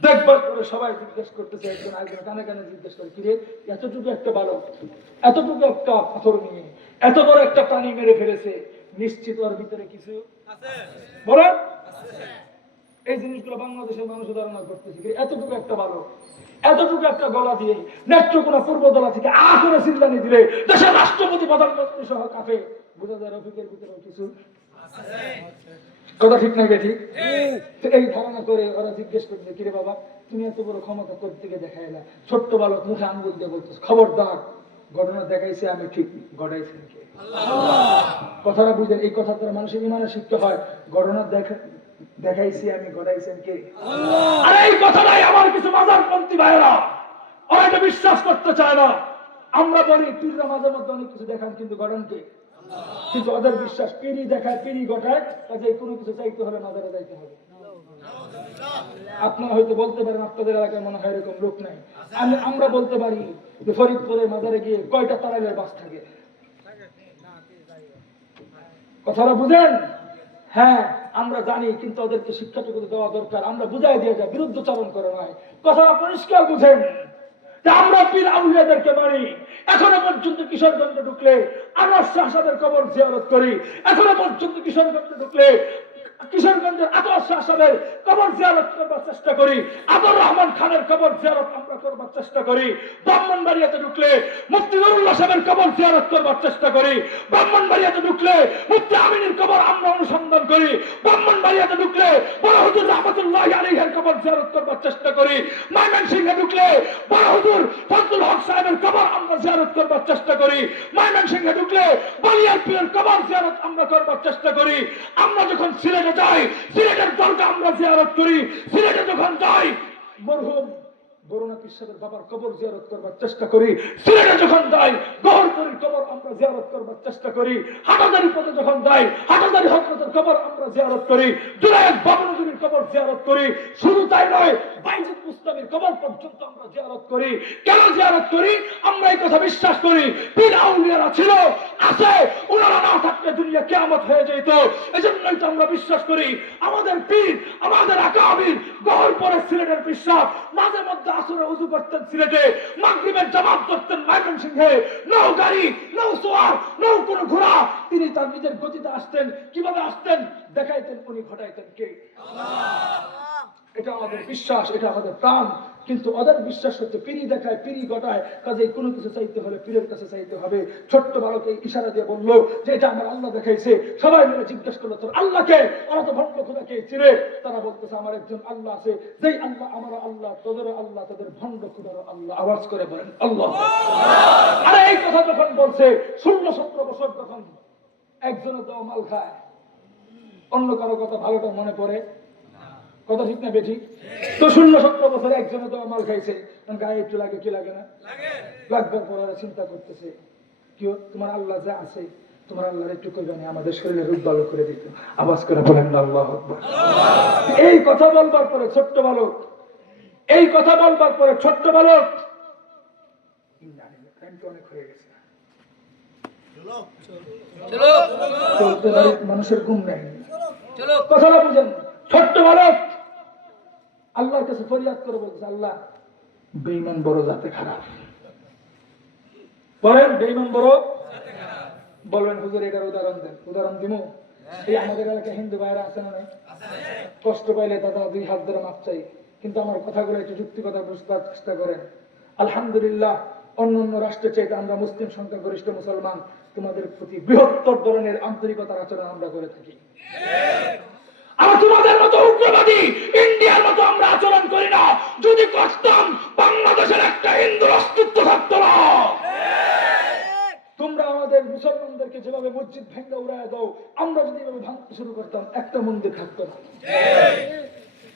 দেখবার পরে সবাই জিজ্ঞেস করতেছে, একজন আরেকজন কানে কানে জিজ্ঞেস করে, কিরে এতটুকু একটা বালক এতটুকু একটা পাথর নিয়ে এত বড় একটা প্রাণী মেরে ফেলেছে, নিশ্চিত ওর ভিতরে কিছু আছে। বলেন, এই জিনিসগুলো বাংলাদেশের মানুষ ধারণা করতেছে। এতটুকু একটা বালক এতটুকু একটা গলা দিয়ে নেত্রকোনা পূর্বতলা থেকে করে চিল্লানি দিলে দেশের রাষ্ট্রপতি প্রধানমন্ত্রী সহ কাফে, বোঝা যায় রফিকের ভিতরে কিছু আছে। কথা ঠিক না বেঠিক? এই ধারণা করে ওরা জিজ্ঞেস করছে, কিরে বাবা তুমি এত বড় ক্ষমতা করতে গিয়ে দেখায় না? ছোট্ট বালক মুখে আঙ্গুল দিয়ে বলতেছে, খবরদার ঘটনা দেখাইছে আমি ঠিক, ঘটাইছেন কে? কথাটা বুঝেন, এই কথা দ্বারা মানুষের ইমানে শিখতে হয়। ঘটনা দেখাইছি আমি, ঘটাইছেন কে? আরে এই কথাটাই আমার কিছু মাজারপন্থী ভাইরা ওরা এটা বিশ্বাস করতে চায় না। আমরা বলি পীররা মাঝে মধ্যে অনেক কিছু দেখান, কিন্তু ঘটান কে? কিন্তু ওদের বিশ্বাস পিড়ি দেখায়, পিড়ি ঘটায়, কাজে কোনো কিছু চাইতে হলে মাজারে যাইতে হবে। আপনারা হয়তো বলতে পারেন আপনাদের এলাকায় মনে হয় এরকম লোক নাই। আমরা বলতে পারি যে ফরিদপুরে মাজারে গিয়ে কয়টা তারাইলের বাস থাকে? কথাটা বুঝেন? হ্যাঁ আমরা জানি, কিন্তু ওদেরকে শিক্ষাটুকু দেওয়া দরকার। আমরা বুঝাই দিয়ে যাই, বিরুদ্ধচারণ করে নয়। কথাটা পরিষ্কার বুঝেন। আমরা পীর আউলিয়াদেরকে মানি। এখনো পর্যন্ত কিশোরগঞ্জে ঢুকলে আনোয়ার শাহ সাহেবের কবর জিয়ারত করি। এখনো পর্যন্ত কিশোরগঞ্জে ঢুকলে কিশোরগঞ্জের আনোয়ার শাহ সাহেবের কবর জিয়ারত করবার চেষ্টা করি। আবুর রহমান খানের কবর জিয়ারত আমরা করবার চেষ্টা করি। ব্রাহ্মণবাড়িয়াতে ঢুকলে মুফতি নুরুল্লাহ সাহেবের কবর জিয়ারত করবার চেষ্টা করি। ব্রাহ্মণবাড়িয়াতে ঢুকলে মুফতি আমিনের কবর আমরা অনুসন্ধান করি। ব্রাহ্মণবাড়িয়াতে ঢুকলে বড় হুজুর রহমাতুল্লাহি আলাইহির কবর জিয়ারত করবার চেষ্টা করি। ময়মনসিংহে ঢুকলে বড় হুজুর ফজলুল হক সাহেবের কবর আমরা জিয়ারত করবার চেষ্টা করি। ময়মনসিংহে ঢুকলে বলিয়ার পীরের কবর জিয়ারত আমরা করবার চেষ্টা করি। আমরা যখন সিলেটে যাই, সিলেটের দরগা আমরা জিয়ারত করি। সিলেটে যখন যাই মরহুম বরুণা পীর সাহেবের বাবার কবর জিয়ারত করবার চেষ্টা করি। সিলেটে যখন যাই গহরপুরীর কবর আমরা জিয়ারত করবার চেষ্টা করি। হাটাজারি পথে যখন যাই হাটাজারি হযরতের কবর আমরা জিয়ারত করি। জুনায়েদ বাবনগরীর কবর জিয়ারত করি। শুধু তাই নয়, বাইজিদ মুস্তামির কবর পর্যন্ত আমরা জিয়ারত করি। কেন জিয়ারত করি? আমরা এই কথা বিশ্বাস করি পীর আউলিয়ারা ছিল, আছে, ওনারা না থাকলে দুনিয়া কিয়ামত হয়ে যেত। এজন্যই তো আমরা বিশ্বাস করি আমাদের পীর, আমাদের আকাবির গহরপুরের সিলেটের বিশ্বাস মাঝে মধ্যে আসরে ওযু করতেন সিলেটে, মাগরিবের জামাত করতেন ময়মনসিংহে। নৌ গাড়ি, নৌ সোয়ার, নৌ কোন ঘোড়া, তিনি তার নিজের গতিতে আসতেন। কিভাবে আসতেন দেখাইতেন, উনি ঘটাইতেন কে? এটা আমাদের বিশ্বাস, এটা আমাদের প্রাণ। কিন্তু ওদের বিশ্বাস হচ্ছে পিড়ি দেখায়, পিড়ি ঘটায়, কাজে কোনো কিছু চাইতে হলে পীরের কাছে চাইতে হবে। ছোট্ট বালকে ইশারা দিয়ে বললো যে এটা আমার আল্লাহ দেখাইছে। সবাই মিলে জিজ্ঞেস করলো তোর আল্লাহকে? ওরা তো ভণ্ড খোদাকে চিনে। তারা বলতেছে আমার একজন আল্লাহ আছে, যেই আল্লাহ আমার আল্লাহ, তোদেরও আল্লাহ, তাদের ভণ্ড খোদারও আল্লাহ। আওয়াজ করে বলেন আল্লাহ। আরে এই কথা যখন বলছে 16-17 বছর তখন একজনের তো মাল খায়, অন্য কারো কথা ভালোটা মনে পড়ে? কথা ঠিক না বেঠিক? তো 16-17 বছরে একজনে তো মাল খাইছে, গায়ে একটু লাগে, কি লাগে না? লাগবার পর চিন্তা করতেছে কি তোমার আল্লাহ যা আছে, তোমার আল্লাহর একটু কইবানি আমাদের শরীরের রূপ ভালো করে দিত। আওয়াজ করে বলেন আল্লাহু আকবার। এই কথা বলবার পরে ছোট্ট বালক, এই কথা বলবার পরে ছোট্ট বালক অনেক হয়ে গেছে, মানুষের ঘুম নেই। কথাটা বুঝেন, ছোট্ট বালক আল্লাহর কাছে ফরিয়াদ করে বলছে আল্লাহ বেঈমান বড় জাতে খারাপ। বলেন বেঈমান বড়? বলবেন হুজুর এটার উদাহরণ দেন। উদাহরণ দিমু? এই আমাদের এলাকায় হিন্দু ভাইরা আছে না নাই? কষ্ট পাইলে দাদা 2 হাত ধরে মাপ চাই। কিন্তু আমার কথাগুলো একটু যুক্তিকতা বুঝবার চেষ্টা করেন। আলহামদুলিল্লাহ অন্যান্য রাষ্ট্রের চাইতে আমরা মুসলিম সংখ্যাগরিষ্ঠ মুসলমান, তোমাদের প্রতি বৃহত্তর ধরনের আন্তরিকতার আচরণ আমরা করে থাকি। আমরা তোমাদের মতো উগ্রবাদী ইন্ডিয়ার মতো আমরা আচরণ করি না। যদি করতাম বাংলাদেশের একটা হিন্দুর অস্তিত্ব থাকতো না। তোমরা আমাদের মুসলমানদেরকে যেভাবে মসজিদ ভেঙ্গে উড়ায় দাও, আমরা যদি এভাবে ভাঙতে শুরু করতাম একটা মন্দির থাকতো না।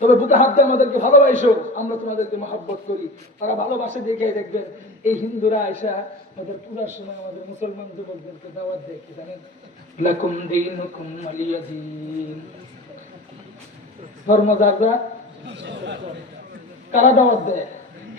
তবে বুকে হাত দিয়ে আমাদেরকে ভালোবাসো, আমরা তোমাদেরকে মহব্বত করি। তারা ভালোবাসে দেখে দেখবেন এই হিন্দুরা এসা তাদের পূজার সময় আমাদের মুসলমান যুবকদেরকে দাওয়াত দেয় কি জানেন? লাকুম দীনুকুম ওয়ালিয়া দীন। ধর্ম যার যার। কারা দাওয়াত দেয়?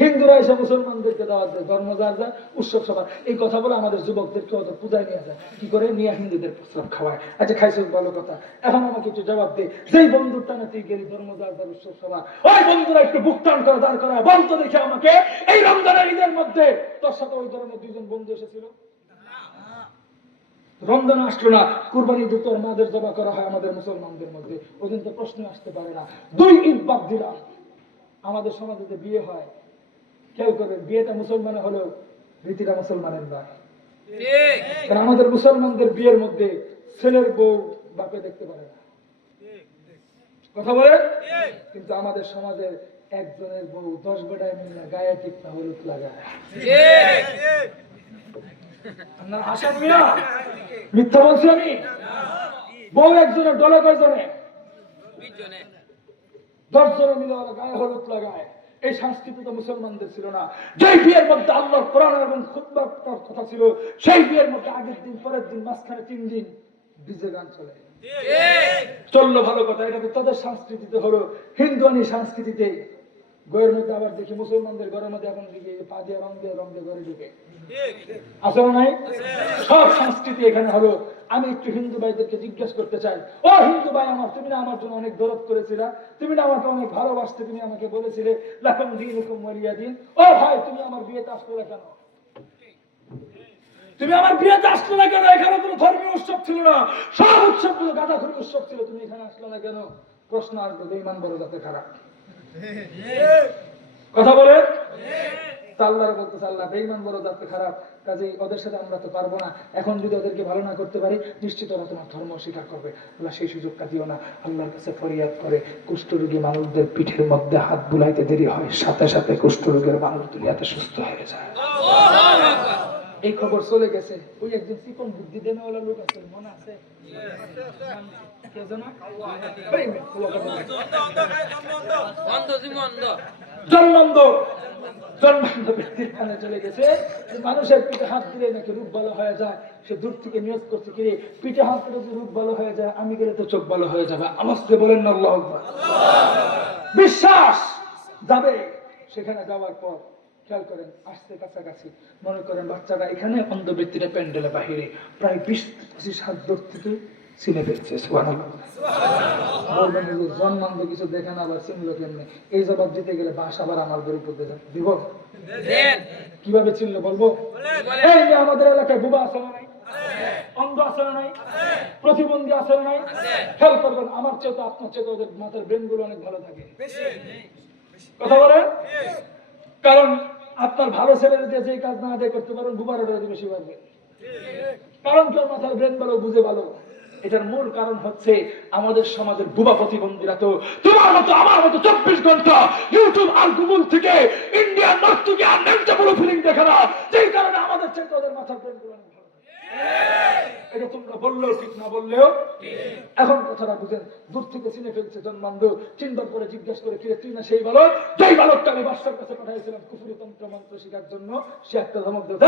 হিন্দুরা এসে মুসলমানদেরকে দাওয়াত দেয়, ধর্ম যার যার, উৎসব সভা। এই কথা বলে আমাদের যুবকদেরকে ওদের পূজায় নিয়ে যায়, কি করে নিয়ে হিন্দুদের প্রস্তাব খাওয়ায়। আচ্ছা খাইছো, ভালো কথা। এখন আমাকে একটু জবাব দে, যেই বন্ধুর টানে তুই গেলি ধর্ম যার যার, উৎসব সভা, ওই বন্ধুরা একটু বুক টান করে দাঁড় করায় বলতো দেখে আমাকে এই রমজানের ঈদের মধ্যে তোর সাথে ওই ধরনের 2 জন বন্ধু এসেছিল? রমজান আসলো না, কুরবানি ঈদে তোর মাদের জবা করা হয় আমাদের মুসলমানদের মধ্যে, ওই দিন তো প্রশ্ন আসতে পারে না। 2 ঈদ বাদ দিলাম। আমাদের সমাজে যে বিয়ে হয়, খেয়াল করবেন, বিয়েটা মুসলমানে হলেও রীতিটা মুসলমানের নয়। কারণ আমাদের মুসলমানদের বিয়ের মধ্যে ছেলের বউ বাপে দেখতে পারে না, কথা বলে। কিন্তু আমাদের সমাজের একজনের বউ 10 বেটায় মিলে গায়ে টিপা হলুদ লাগায়। না হাসান মিয়া মিথ্যা বলছি আমি? বউ একজনের দলে কয়জনে? 10 জনে মিলে ওরা গায়ে হলুদ লাগায়। এই সংস্কৃতি তো মুসলমানদের ছিল না। যে বিয়ের মধ্যে আল্লাহর কোরআন এবং খুতবার কথা ছিল, সেই বিয়ের মধ্যে আগের দিন পরের দিন মাঝখানে 3 দিন ডিজে গান চলে। চললো ভালো কথা, এটা তো তাদের সংস্কৃতিতে হলো। হিন্দুয়ানি সংস্কৃতিতে ঘরের মধ্যে আবার দেখি মুসলমানদের ঘরের মধ্যে এখন দেখি পা দিয়ে রং দিয়ে ঘরে ঢুকে। আসলে নাই সব সংস্কৃতি এখানে হলো। আমি একটু হিন্দু ভাইদেরকে জিজ্ঞেস করতে চাই, ও হিন্দু ভাই আমার, তুমি না আমার জন্য অনেক দরদ করেছিলা, তুমি না আমাকে অনেক ভালোবাসতে, তুমি আমাকে বলেছিলে লাকুম দীনুকুম ওয়ালিয়া দীন। ও ভাই তুমি আমার বিয়েতে আসলে না কেন? তুমি আমার বিয়েতে আসলে না কেন? এখানে কোনো ধর্মীয় উৎসব ছিল না, সব উৎসবগুলো গাঁজাখুরি উৎসব ছিল, তুমি এখানে আসলে না কেন? প্রশ্ন আসবে, বেঈমান বড় জাতে খারাপ। কথা বলে আল্লাহর বলতেছে আল্লাহ বেঈমান বড় জাতে খারাপ, কাজেই ওদের সাথে আমরা তো পারবো না। এখন যদি ওদেরকে ভালো না করতে পারি, নিশ্চিত ওরা তোমার ধর্ম স্বীকার করবে। আল্লাহ সেই সুযোগটা দিও না। আল্লাহর কাছে ফরিয়াদ করে কুষ্ঠরোগী মানুষদের পিঠের মধ্যে হাত বুলাইতে দেরি হয়, সাথে সাথে কুষ্ঠরোগের মানুষ দুনিয়াতে সুস্থ হয়ে যায়। এই খবর চলে গেছে। ওই একজন চিকন বুদ্ধি দেনেওয়ালা লোক আছে, মনে আছে? চলে গেছে। মানুষের পিঠে হাত দিলে নাকি রূপ ভালো হয়ে যায়। সে দূর থেকে নিয়োগ করছে, কিরে পিঠে হাত দিলে রূপ ভালো হয়ে যায়, আমি গেলে তো চোখ ভালো হয়ে যাবে। আমাকে বলেন না আল্লাহু আকবার। বিশ্বাস যাবে। সেখানে যাওয়ার পর খেয়াল করেন, আসতে কাছাকাছি মনে করেন বাচ্চারা এখানে, অন্ধবৃত্তিটা প্যান্ডেলে বাহিরে প্রায় 20-25 হাত দূর থেকে চিনে ফেলছে। সুবহানাল্লাহ। বলবেন জন্মান্ধ কিছু দেখেন আবার চিনলো কেমনে? এই জবাব দিতে গেলে বাস আবার আমার উপর দিব। কিভাবে চিনলো বলবো? এই যে আমাদের এলাকায় বুবা আছে না নাই? অন্ধ আছে না নাই? প্রতিবন্ধী আছে না নাই? খেয়াল করবেন, আমার চেয়ে তো আপনার চেয়ে ওদের মাথার ব্রেন গুলো অনেক ভালো থাকে। কথা বলেন? কারণ আপনার ভালো ছেলের দিয়ে যে কাজ না আদায় করতে পারেন, বুবার ওটা বেশি পারবে। কারণ কেউ মাথার ব্রেন ভালো, বুঝে ভালো। এটার মূল কারণ হচ্ছে আমাদের সমাজের বুবা প্রতিবন্ধীরা তো তোমার মতো আমার মতো 24 ঘন্টা ইউটিউব আর গুগল থেকে ইন্ডিয়ান নর্থ থেকে আর নেমতে বড় ফিলিং দেখে না, যেই কারণে আমাদের চেয়ে ওদের মাথার ব্রেন গুলো অনেক ভালো। এটা তোমরা বললেও ঠিক, না বললেও। এখন কথাটা বুঝেন, দূর থেকে চিনে ফেলছে জন্মান্ধ। চিন্তা করে জিজ্ঞেস করে, কিরে তুই না সেই বালক, যেই বালকটা আমি বাদশার কাছে পাঠাইছিলাম কুফরি তন্ত্র মন্ত্র শেখার জন্য? সে একটা ধমক দেয়,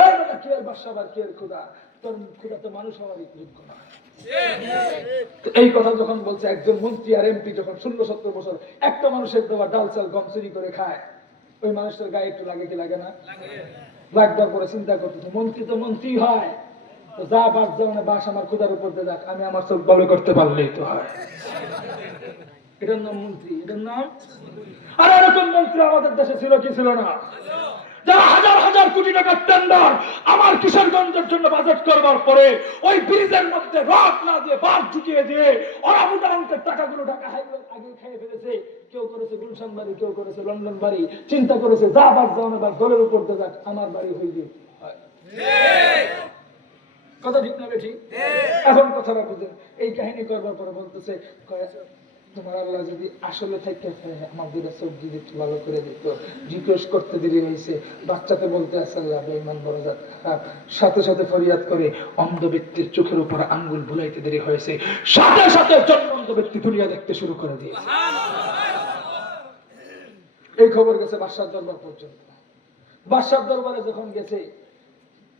কি এর বাদশা আর কি এর খোদা, তোর খোদা তো মানুষ হওয়ারই যোগ্য না। এই কথা যখন বলছে, একজন মন্ত্রী আর এমপি যখন 16-17 বছর একটা মানুষের দেওয়া ডাল চাল গম চুরি করে খায়, ওই মানুষটার গায়ে একটু লাগে কি লাগে না? লাগবার পরে চিন্তা করতেছে, মন্ত্রী তো মন্ত্রী হয়, তো যা বাস যেমন বাস আমার খোদার উপর দিয়ে যাক, আমি আমার চোখ ভালো করতে পারলেই তো হয়। এটার নাম মন্ত্রী, এটার নাম। আর এরকম মন্ত্রী আমাদের দেশে ছিল কি ছিল না? যারা হাজার হাজার কোটি টাকার টেন্ডার আমার কিশোরগঞ্জের জন্য বাজেট করবার পরে ওই ব্রিজের মধ্যে রড না দিয়ে বার ঢুকিয়ে দিয়ে ওরা মোটা অঙ্কের টাকাগুলো ঢাকা হাইওয়ে আগে খেয়ে ফেলেছে। কেউ করেছে গুলশান বাড়ি, কেউ করেছে লন্ডন বাড়ি। চিন্তা করেছে যা বাস যাওয়ানো বাস দলের উপর দিয়ে যাক, আমার বাড়ি হয়ে গিয়ে কথা ঠিক না ঠিক? এখন কথাটা বুঝেন। এই কাহিনী করবার পরে বলতেছে, তোমার আল্লাহ যদি আসলে থেকে আমার দুটো চোখ যদি একটু ভালো করে দিত। রিকোয়েস্ট করতে দেরি হয়েছে, বাচ্চাকে বলতে আছে আল্লাহ বেঈমান বড় জাত খারাপ, সাথে সাথে ফরিয়াদ করে অন্ধ ব্যক্তির চোখের উপর আঙ্গুল বুলাইতে দেরি হয়েছে, সাথে সাথে জন্মন্ত ব্যক্তি দুনিয়া দেখতে শুরু করে দিয়েছে। এই খবর গেছে বাদশার দরবার পর্যন্ত। বাদশার দরবারে যখন গেছে,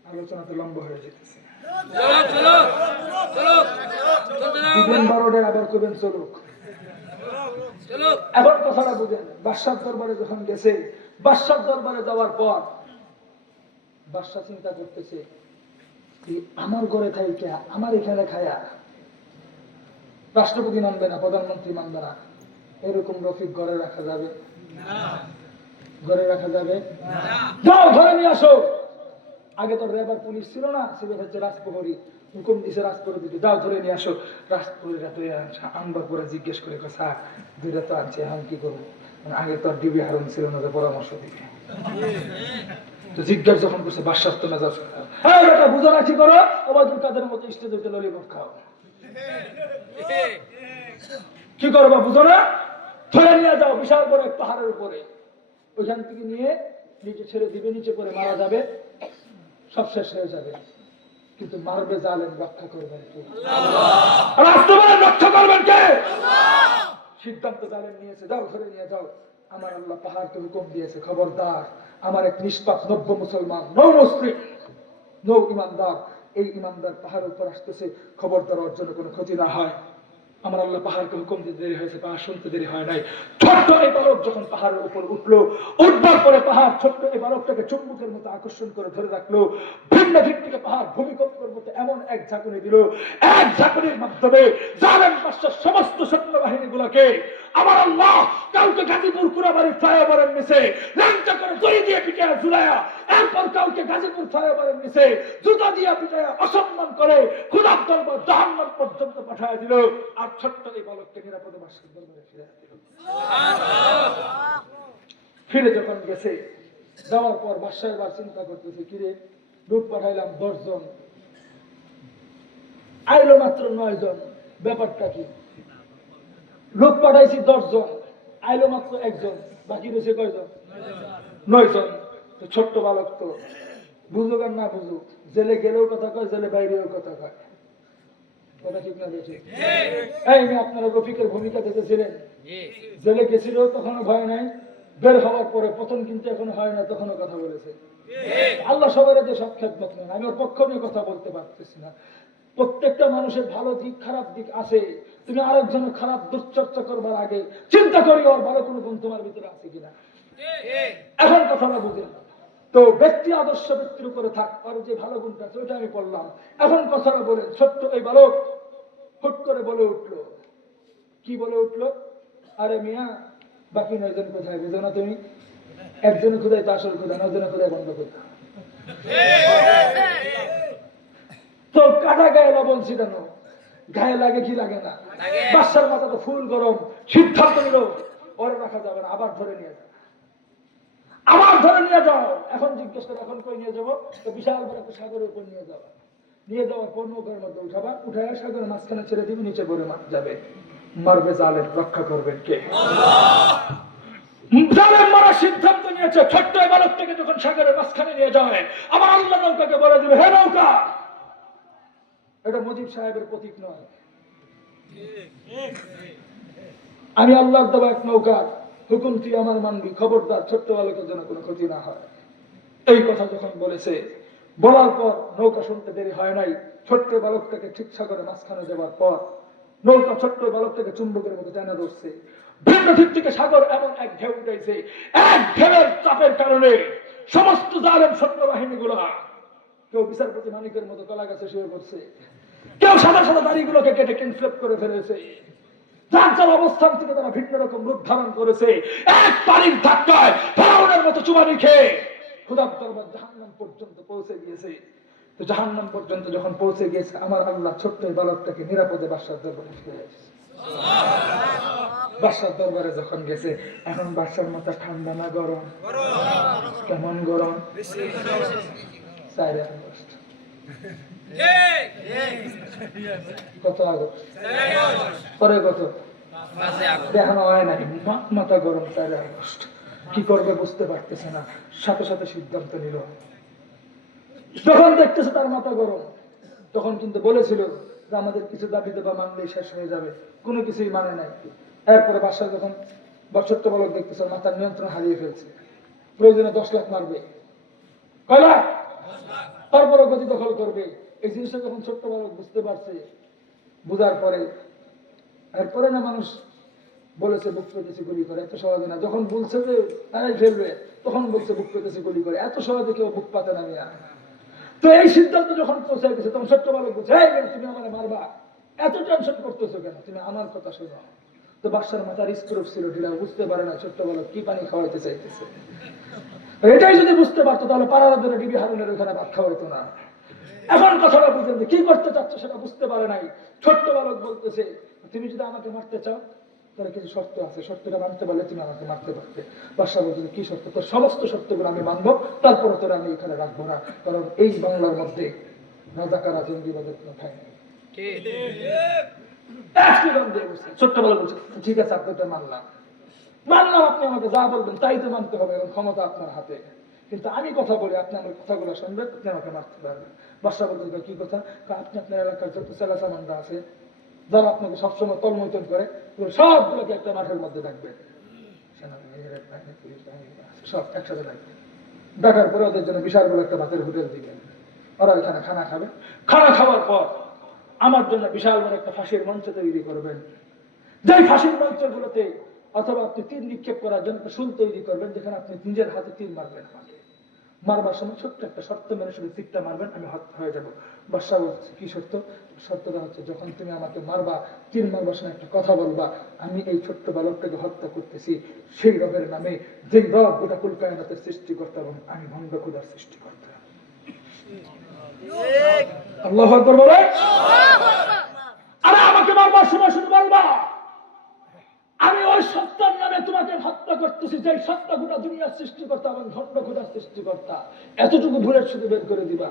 আলোচনা তো লম্বা হয়ে যেতেছে। দিবেন 12টায় আবার করবেন চলুক। এখন কথাটা বুঝেন, বাদশার দরবারে যখন গেছে, বাদশার দরবারে যাওয়ার পর বাদশা চিন্তা করতেছে, আমার ঘরে থাইকা আমার এখানে খায়া রাষ্ট্রপতি মানবে না, প্রধানমন্ত্রী মানবে না, এরকম রফিক ঘরে রাখা যাবে? ঘরে রাখা যাবে? যাও ঘরে নিয়ে আসো। আগে তো রেবার পুলিশ ছিল না, ছিল হচ্ছে রাজপ্রহরী। হুকুম দিছে রাজপ্রহরী দিতে, যাও ধরে নিয়ে আসো। রাজপ্রহরীরা তো আনবার পরে জিজ্ঞেস করে, স্যার দুইটা তো আনছে, এখন কি করবো? আগে তো আর ডিবি হারুন ছিল না, পরামর্শ দিবে। তো জিজ্ঞাসা যখন করছে, বাদশার তো মেজাজ খারাপ। হ্যাঁ বেটা বুঝো না কি করো, ওবায়দুল কাদের মতো স্টেজে উঠে ললিপপ খাও। কি করবা বুঝো না? ধরে নিয়ে যাও বিশাল বড় এক পাহাড়ের উপরে, ওইখান থেকে নিয়ে নিচে ছেড়ে দিবে, নিচে করে মারা যাবে, সব শেষ হয়ে যাবে। কিন্তু মারবে জালেম, রক্ষা করবেন কে? রাষ্ট্রবাদ রক্ষা করবেন কে? সিদ্ধান্ত জালেম নিয়েছে, যাও ধরে নিয়ে যাও। আমার আল্লাহ পাহাড়কে হুকুম দিয়েছে, খবরদার আমার এক নিষ্পাপ নব্য মুসলমান, নৌ মুসলিম, নৌ ইমানদার, এই ইমানদার পাহাড়ের উপর আসতেছে, খবরদার ওর জন্য কোনো ক্ষতি না হয়। আমার আল্লাহ পাহাড়কে হুকুম দিতে দেরি হয়েছে, পাহাড় শুনতে দেরি হয় নাই। ছোট্ট এই বালক যখন পাহাড়ের উপর উঠলো, উঠবার পরে পাহাড় ছোট্ট এই বালকটাকে চুম্বকের মতো আকর্ষণ করে ধরে রাখলো। ভিন্ন দিক থেকে পাহাড় ভূমিকম্পের মতো এমন এক ঝাঁকুনি দিল, এক ঝাঁকুনির মাধ্যমে জালেম বাদশার সমস্ত সৈন্যবাহিনী গুলাকে আমার আল্লাহ কাউকে গাজীপুর কুড়াবাড়ির ফ্লাইওভারের নিচে ল্যাংটা করে দড়ি দিয়ে পিটায়া ঝুলায়া, এরপর কাউকে গাজীপুর ফ্লাইওভারের নিচে জুতা দিয়ে পিটায়া অসম্মান করে খুদার দরবার জাহান্নাম পর্যন্ত পাঠায় দিল। আর ছোট্ট এই বালককে নিরাপদে বাসের দরবারে ফিরে দিল। ফিরে যখন গেছে, যাওয়ার পর বাদশাহ বার চিন্তা করতেছে, কিরে লোক পাঠাইলাম 10 জন, আইলো মাত্র 9 জন, ব্যাপারটা কি? লোক পাঠাইছি 10 জন, আইলো মাত্র 1 জন, বাকি রয়েছে কয়জন? 9 জন। তো ছোট্ট বালক তো বুঝুক আর না বুঝুক, জেলে গেলেও কথা কয়, জেলে বাইরেও কথা কয়। কথা ঠিক না বেশি? এই মেয়ে, আপনারা রফিকের ভূমিকা দেখেছিলেন, জেলে গেছিল তখনও ভয় নাই, বের হওয়ার পরে পতন কিন্তু এখনো হয় না, তখনও কথা বলেছে। আল্লাহ সবার যে সব খেদমত নেন, আমি ওর পক্ষ নিয়ে কথা বলতে পারতেছি না। প্রত্যেকটা মানুষের ভালো দিক খারাপ দিক আছে। তুমি আরেকজনের খারাপ দুশ্চর্চা করবার আগে চিন্তা করি ওর ভালো কোনো গুণ তোমার ভিতরে আছে কিনা। এখন কথাটা বুঝেন তো, ব্যক্তি আদর্শ ব্যক্তির উপরে থাক, আর যে ভালো গুণটা আছে ওইটা আমি বললাম। এখন কথাটা বলেন, ছোট্ট এই বালক হুট করে বলে উঠলো, কি বলে উঠলো? আরে মিয়া, বাকি 9 জন কোথায় বুঝো না তুমি? একজনের খোদায় তো আসল খোদা, 9 জনের খোদায় বন্ধ খোদা। তো কাটা গায়ে লবণ ছিটানো, গায়ে লাগে কি লাগে না? বাদশার মাথা তো ফুল গরম, সিদ্ধান্ত নিল ওরে রাখা যাবে না, আবার ধরে নিয়ে যাও, আবার ধরে নিয়ে যাও। এখন জিজ্ঞেস করে, এখন কই নিয়ে যাবো? তো বিশাল বড় একটা সাগরের উপর নিয়ে যাওয়া, নিয়ে যাওয়ার পর নৌকার মধ্যে উঠাবা, উঠায় সাগরের মাঝখানে ছেড়ে দিবে, নিচে পড়ে যাবে। মারবে জালেম, রক্ষা করবেন কে? জালেম মারার সিদ্ধান্ত নিয়েছে। ছোট্ট বালকটাকে যখন সাগরের মাঝখানে নিয়ে যাবে, আমার আল্লাহ নৌকাকে বলে দিবে, হে নৌকা, এটা মুজিব সাহেবের প্রতীক নয়, আমি আল্লাহর দেওয়া এক নৌকা, হুকুম তুই আমার মানবি, খবরদার ছোট্ট বালকের জন্য কোনো ক্ষতি না হয়। এই কথা যখন বলেছে, বলার পর নৌকা শুনতে দেরি হয় নাই। ছোট্ট বালকটাকে ঠিক সাগরে মাঝখানে যাবার পর নৌকা ছোট্ট বালকটাকে চুম্বকের মতো টানা ধরছে। ভিন্ন দিক থেকে সাগর এমন এক ঢেউ উঠেছে, এক ঢেউয়ের চাপের কারণে সমস্ত জালেম সৈন্যবাহিনী গুলা, কেউ বিচারপতি মানিকের মতো কলা গাছে শুয়ে পড়ছে, কেউ সাদা সাদা দাড়িগুলোকে কেটে কিনফ্লেপ করে ফেলেছে, যার যার অবস্থান থেকে তারা ভিন্ন রকম রূপ ধারণ করেছে। এক পানির ধাক্কায় ফেরাউনের মতো চুবানি খেয়ে খুদার দরবার জাহান্নাম পর্যন্ত পৌঁছে গিয়েছে। তো জাহান্নাম পর্যন্ত যখন পৌঁছে গিয়েছে, আমার আল্লাহ ছোট্ট বালকটাকে নিরাপদে বাদশার দরবারে ফিরে এসেছে। বাদশার দরবারে যখন গেছে, এখন বাদশার মাথা ঠান্ডা না গরম? কেমন গরম? 4 আগস্ট। কত আগস্ট? পরে কত? দেখানো হয় নাই, মাথা গরম। 4 আগস্ট কি করবে বুঝতে পারতেছে না, সাথে সাথে সিদ্ধান্ত নিল। যখন দেখতেছে তার মাথা গরম, তখন কিন্তু বলেছিল যে আমাদের কিছু দাবি দেবা মানলেই শেষ হয়ে যাবে, কোনো কিছুই মানে নাই। এরপরে বাদশা যখন ছোট্ট বালক দেখতেছে মাথার নিয়ন্ত্রণ হারিয়ে ফেলছে, প্রয়োজনে 10 লাখ মারবে, কয় লাখ, তারপরে গতি দখল করবে। এই জিনিসটা যখন ছোট্ট বালক বুঝতে পারছে, বুঝার পরে এরপরে না মানুষ বলেছে বুক পেতেছে গুলি করে, এত সহজে না। যখন বলছে যে তারাই ফেলবে, তখন বলছে বুক পেতেছে গুলি করে, এত সহজে কেউ বুক পাতে না মিয়া। তো এই সিদ্ধান্ত যখন পৌঁছে গেছে, তখন ছোট্ট বালক বলছে, এই তুমি আমার মারবা, এত টেনশন করতেছো কেন, তুমি আমার কথা শোনো। তো বাদশার মাথার স্ক্রুপ ছিল ঢিলা, বুঝতে পারে না ছোট্ট বালক কি পানি খাওয়াইতে চাইতেছে। এটাই যদি বুঝতে পারতো তাহলে পাড়ার ধরে ডিবি হারুনের ওখানে ভাত খাওয়াইতো না। এখন কথাটা বুঝলেন, কি করতে চাচ্ছে সেটা বুঝতে পারে নাই। ছোট্ট বালক বলতেছে, তুমি যদি আমাকে মারতে চাও তাহলে কিছু শর্ত আছে, শর্তটা মানতে পারলে তুমি আমাকে মারতে পারবে। বাদশা বলতেছে, কি শর্ত? তোর সমস্ত শর্তগুলো আমি মানবো, তারপরে তোরা আমি এখানে রাখবো না, কারণ এই বাংলার মধ্যে রাজাকার জঙ্গিবাদের কোনো ঠাঁই নেই। ছোট্ট বালক বলছে, ঠিক আছে আপনাকে মানলাম, আপনি আমাকে যা বলবেন তাই তো মানতে হবে, এবং ক্ষমতা আপনার হাতে। কিন্তু আমি কথা বলি, আপনি আমার কথাগুলো শুনবেন, আপনি আমাকে মারতে পারবেন। বাদশা বলতে কি কথা, আপনি আপনার এলাকার যত চেলাচামান্ডা আছে যারা আপনাকে সবসময় তলমৈতন করে সবগুলোকে একটা মাঠের মধ্যে রাখবেন, সব একসাথে রাখবেন। ডাকার পরে ওদের জন্য বিশাল বড় একটা ভাতের হোটেল দিবেন, ওরা এখানে খানা খাবে। খানা খাওয়ার পর আমার জন্য বিশাল বড় একটা ফাঁসির মঞ্চ তৈরি করবেন। যেই ফাঁসির মঞ্চগুলোতে অথবা আপনি তীর নিক্ষেপ করার জন্য একটা শুল তৈরি করবেন, যেখানে আপনি নিজের হাতে তীর মারবেন। আমাকে মারবার সময় ছোট্ট একটা শর্ত মেরে শুধু তীরটা মারবেন, আমি হত্যা হয়ে যাবো। বাদশা বলছে কি শর্ত? শর্তটা হচ্ছে যখন তুমি আমাকে মারবা, তীর মারবার সময় একটা কথা বলবা, আমি এই ছোট্ট বালকটাকে হত্যা করতেছি সেই রবের নামে, যে রব গোটা কুল কায়নাতের সৃষ্টিকর্তা এবং আমি ভণ্ড খোদার সৃষ্টিকর্তা। আল্লাহু আকবার বলে। আরে আমাকে মারবার সময় শুধু বলবা, আমি ওই সত্তার নামে তোমাকে হত্যা করতেছি, যে সত্তা গোটা দুনিয়ার সৃষ্টিকর্তা এবং ভণ্ড খোদার সৃষ্টিকর্তা। এতটুকু বুলেট শুধু বের করে দিবা,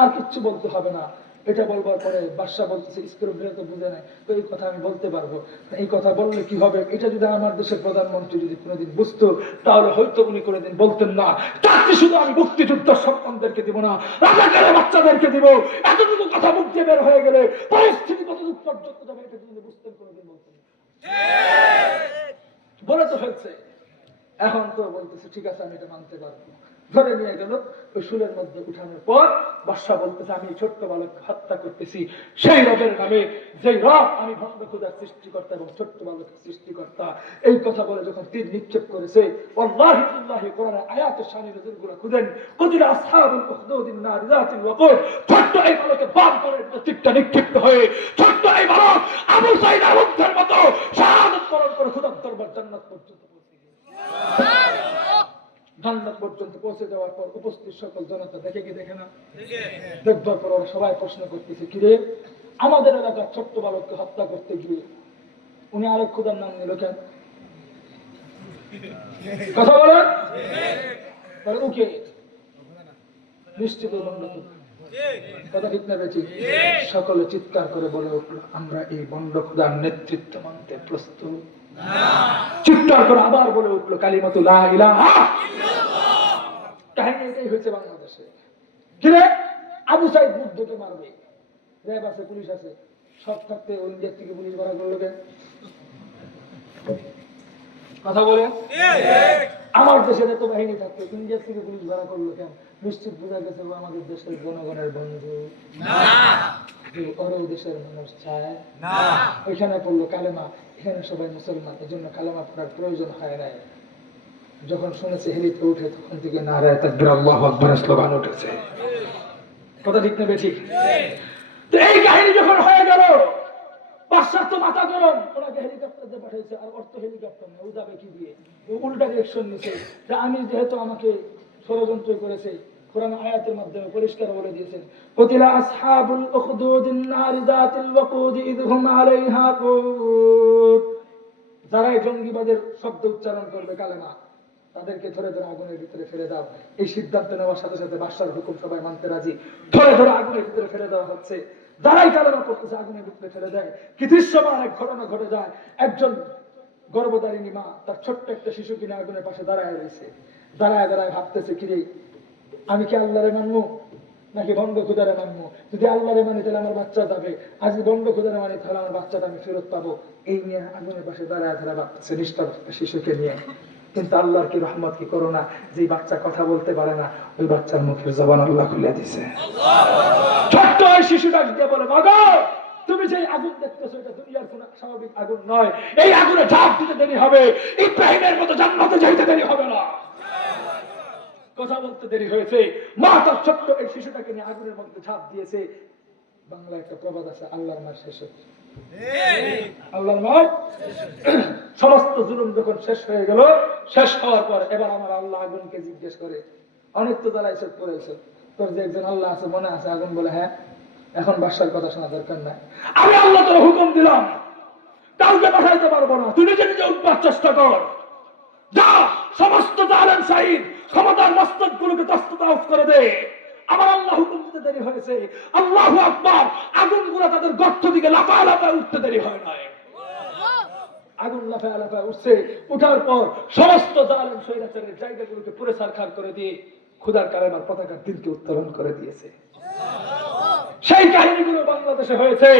আর কিচ্ছু বলতে হবে না। এটা বলবার পরে বাদশা বলতেছে স্ক্রিপ্ট তো বুঝে নাই, তো এই কথা আমি বলতে পারবো। এই কথা বললে কি হবে? এটা যদি আমার দেশের প্রধানমন্ত্রী যদি কোনোদিন বুঝতো, তাহলে হয়তো উনি কোনোদিন বলতেন না, চাকরি শুধু আমি মুক্তিযুদ্ধ সন্তানদেরকে দিব না, রাজাকারের বাচ্চাদেরকে দিব। এতটুকু কথা মুখ দিয়ে বের হয়ে গেলে পরিস্থিতি কতটুকু পর্যন্ত যাবে এটা যদি বুঝতেন, কোনোদিন বলতেন না। বলে তো ফেলছে, এখন তো বলতেছে ঠিক আছে আমি এটা মানতে পারবো। ধরে নিয়ে গেল, ওই শুলের মধ্যে উঠানোর পর বাদশা বলতেছে আমি ছোট্ট বালক হত্যা করতেছি সেই রবের নামে, যে রব আমি ভণ্ড খোদার সৃষ্টিকর্তা এবং ছোট্ট বালকের সৃষ্টিকর্তা। এই কথা বলে যখন তীর নিক্ষেপ করেছে, আল্লাহি বিল্লাহি কোরআনের আয়াতের শানে নজরগুলো খুঁজেন, কুতিলা আসহাবুল উখদুদিন নার যাতিল ওয়াকুদ। ছোট্ট এই বালকে বাম করে তীরটা নিক্ষিপ্ত হয়ে ছোট্ট এই বালক আবু সাঈদ আল-খুদরির মতো শাহাদাত বরণ করে খোদার দরবার জান্নাত পর্যন্ত পৌঁছে গেছে। জান্নাত পর্যন্ত পৌঁছে যাওয়ার পর উপস্থিত সকল জনতা দেখে কি দেখে না? দেখবার পর ওরা সবাই প্রশ্ন করতেছে, কিরে আমাদের এলাকার ছোট্ট বালককে হত্যা করতে গিয়ে উনি আরেক খোদার নাম নিল কেন? কথা বলেন। ওকে নিশ্চিত কথা ঠিক না বেশি? সকলে চিৎকার করে বলে উঠল, আমরা এই বন্ড খোদার নেতৃত্ব মানতে প্রস্তুত। চিৎকার করে আবার বলে উঠলো কালিমাতু লা ইলাহা ইল্লাল্লাহ। কাহিনী এটাই হয়েছে বাংলাদেশে। কিরে আবু সাঈদ মুগ্ধকে মারবে, র্যাব আছে, পুলিশ আছে, সব থাকতে ইন্ডিয়ার থেকে পুলিশ ভাড়া করলো কেন? কথা বলে। আমার দেশের এত বাহিনী থাকতে ইন্ডিয়ার থেকে পুলিশ ভাড়া করলো কেন? নিশ্চিত বোঝা গেছে আমাদের দেশের জনগণের বন্ধু না, ওরও দেশের মানুষ চায় না। ওইখানে পড়লো কালেমা, এখানে সবাই মুসলমান, এই জন্য কালেমা পড়ার প্রয়োজন হয় নাই। যখন শুনেছে হেলিতে উঠে তখন থেকে নারায়ে তাকবীর আল্লাহু আকবার স্লোগান উঠেছে। কথা ঠিক না বেঠিক? তো এই কাহিনী যখন হয়ে গেল, বাদশার তো মাথা গরম, ওনাকে হেলিকপ্টার দিয়ে পাঠাইছে। আর অর্থ হেলিকপ্টার না, উড়াবে কি দিয়ে? উল্টা ডিরেকশন নিছে যে আমি যেহেতু আমাকে ষড়যন্ত্র করেছে, কোরআন আয়াতের মাধ্যমে পরিষ্কার বলে দিয়েছেন, কুতিলা আসহাবুল উখদুদিন নার যাতিল ওয়াকুদ ইয হুম আলাইহা কুদ। যারা এই জঙ্গিবাদের শব্দ উচ্চারণ করবে কালেমা, তাদেরকে ধরে ধরে আগুনের ভিতরে ফেলে দাও। এই সিদ্ধান্ত নেওয়ার সাথে সাথে বাদশার হুকুম সবাই মানতে রাজি, ধরে ধরে আগুনের ভিতরে ফেলে দেওয়া হচ্ছে। যারাই কালেমা পড়তেছে আগুনের ভিতরে ফেলে দেয়। কি দৃশ্যমান এক ঘটনা ঘটে যায়, একজন গর্ভধারিণী মা তার ছোট্ট একটা শিশু কিনে আগুনের পাশে দাঁড়ায় রয়েছে। দাঁড়ায় দাঁড়ায় ভাবতেছে, কিরে আমি কি আল্লাহরে মানবো নাকি বন্ড খোদারে মানবো? যদি আল্লাহরে মানি তাহলে আমার বাচ্চা যাবে, আজ বন্ড খোদারে মানি তাহলে আমার বাচ্চাটা আমি ফেরত পাবো। এই নিয়ে আগুনের পাশে দাঁড়ায় দাঁড়ায় ভাবতেছে নিষ্ঠা শিশুকে নিয়ে। কিন্তু আল্লাহর কি রহমত, কি করোনা, যে বাচ্চা কথা বলতে পারে না, ওই বাচ্চার মুখের জবান আল্লাহ খুলে দিছে। ছোট্ট ওই শিশুটা দিয়ে বলে, মাগো তুমি যে আগুন দেখতেছো এটা দুনিয়ার কোন স্বাভাবিক আগুন নয়, এই আগুনে ঝাঁপ দিতে দেরি হবে, ইব্রাহিমের মতো জান্নাতে যাইতে দেরি হবে না। কথা বলতে দেরি হয়েছে, মা তার ছোট্ট এই শিশুটাকে নিয়ে আগুনের মধ্যে ঝাঁপ দিয়েছে। বাংলা একটা প্রবাদ আছে, আল্লাহর মার শেষ হচ্ছে। আল্লাহর মার সমস্ত জুলুম যখন শেষ হয়ে গেল, শেষ হওয়ার পর এবার আমার আল্লাহ আগুনকে জিজ্ঞেস করে, অনেক তো জ্বালাইছ করেছ, তোর যে একজন আল্লাহ আছে মনে আছে? আগুন বলে, হ্যাঁ। এখন বাদশার কথা শোনা দরকার নাই, আমি আল্লাহ তোর হুকুম দিলাম, কাউকে পাঠাইতে পারবো না, তুই নিজে নিজে উঠবার চেষ্টা কর। যা সমস্ত জালেম শাহিদ ক্ষমতার মস্তক গুলোকে দস্ততাওয়াজ করে দে। আমার আল্লাহ হুকুম দিতে দেরি হয়েছে। আল্লাহু আকবার। আগুন গুলা তাদের গর্ত দিকে লাফায় লাফায় উঠতে দেরি হয় নাই। আগুন লাফায় লাফায় উঠছে। উঠার পর সমস্ত জালেম স্বৈরাচারের জায়গাগুলোকে পুরে ছারখার করে দিয়ে খোদার কালেমার পতাকার দিনকে উত্তোলন করে দিয়েছে। সেই কাহিনীগুলো বাংলাদেশে হয়েছে।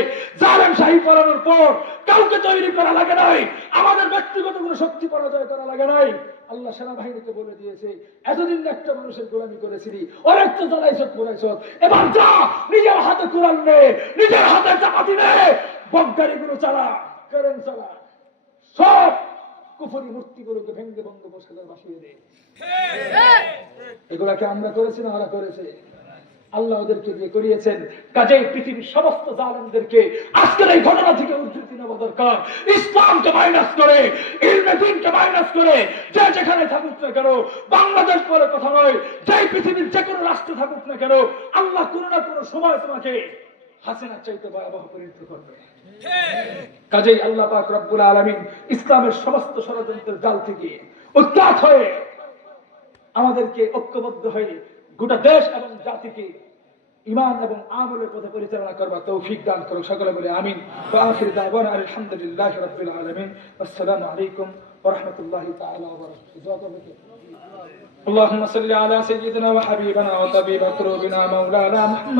জালেম শাহী পড়ানোর পর কাউকে তৈরি করা লাগে নাই, আমাদের ব্যক্তিগত কোনো শক্তি পরাজয় করা লাগে নাই। আল্লাহ সেনাবাহিনীকে বলে দিয়েছে, এতদিন একটা মানুষের গোলামি করেছিলি, অনেক তো জ্বালাইছত পোড়াইছত, এবার যা নিজের হাতে কোরআন নে, নিজের হাতে চাপাতি নে, বকগাড়িগুলো চালা, কারেন্ট চালা, সব কুফরি মূর্তিগুলোকে ভেঙ্গে ভঙ্গে বসে বাসিয়ে দে। এগুলাকে আমরা করেছি না ওরা করেছে? আল্লাহ ওদেরকে দিয়ে করিয়েছেন। কাজেই পৃথিবীর সমস্ত জালেমদেরকে আজকের এই ঘটনা থেকে উদ্ধৃতি নেওয়া দরকার। ইসলামকে মাইনাস করে, ইলমে দ্বীনকে মাইনাস করে যে যেখানে থাকুক না কেন, বাংলাদেশ পরে কথা নয়, যে পৃথিবীর যে কোনো রাষ্ট্রে থাকুক না কেন, আল্লাহ কোনো না কোনো সময় তোমাকে হাসিনার চাইতে ভয়াবহ পরিণত করবে। কাজেই আল্লাহ পাক রব্বুল আলামিন ইসলামের সমস্ত ষড়যন্ত্রের জাল থেকে উৎখাত হয়ে আমাদেরকে ঐক্যবদ্ধ হয়ে গোটা দেশ এবং জাতিকে ঈমান এবং আমলের পথে পরিচালনা করবার তৌফিক দান করো। সকলে বলে আমিন। ওয়া আখিরু দাওয়ানা আলহামদুলিল্লাহি রাব্বিল আলামিন। আসসালামু আলাইকুম ওয়া রাহমাতুল্লাহি তাআলা ওয়া বারাকাতুহু। اللهم صل على سيدنا وحبيبنا وطبيب قلوبنا مولانا محمد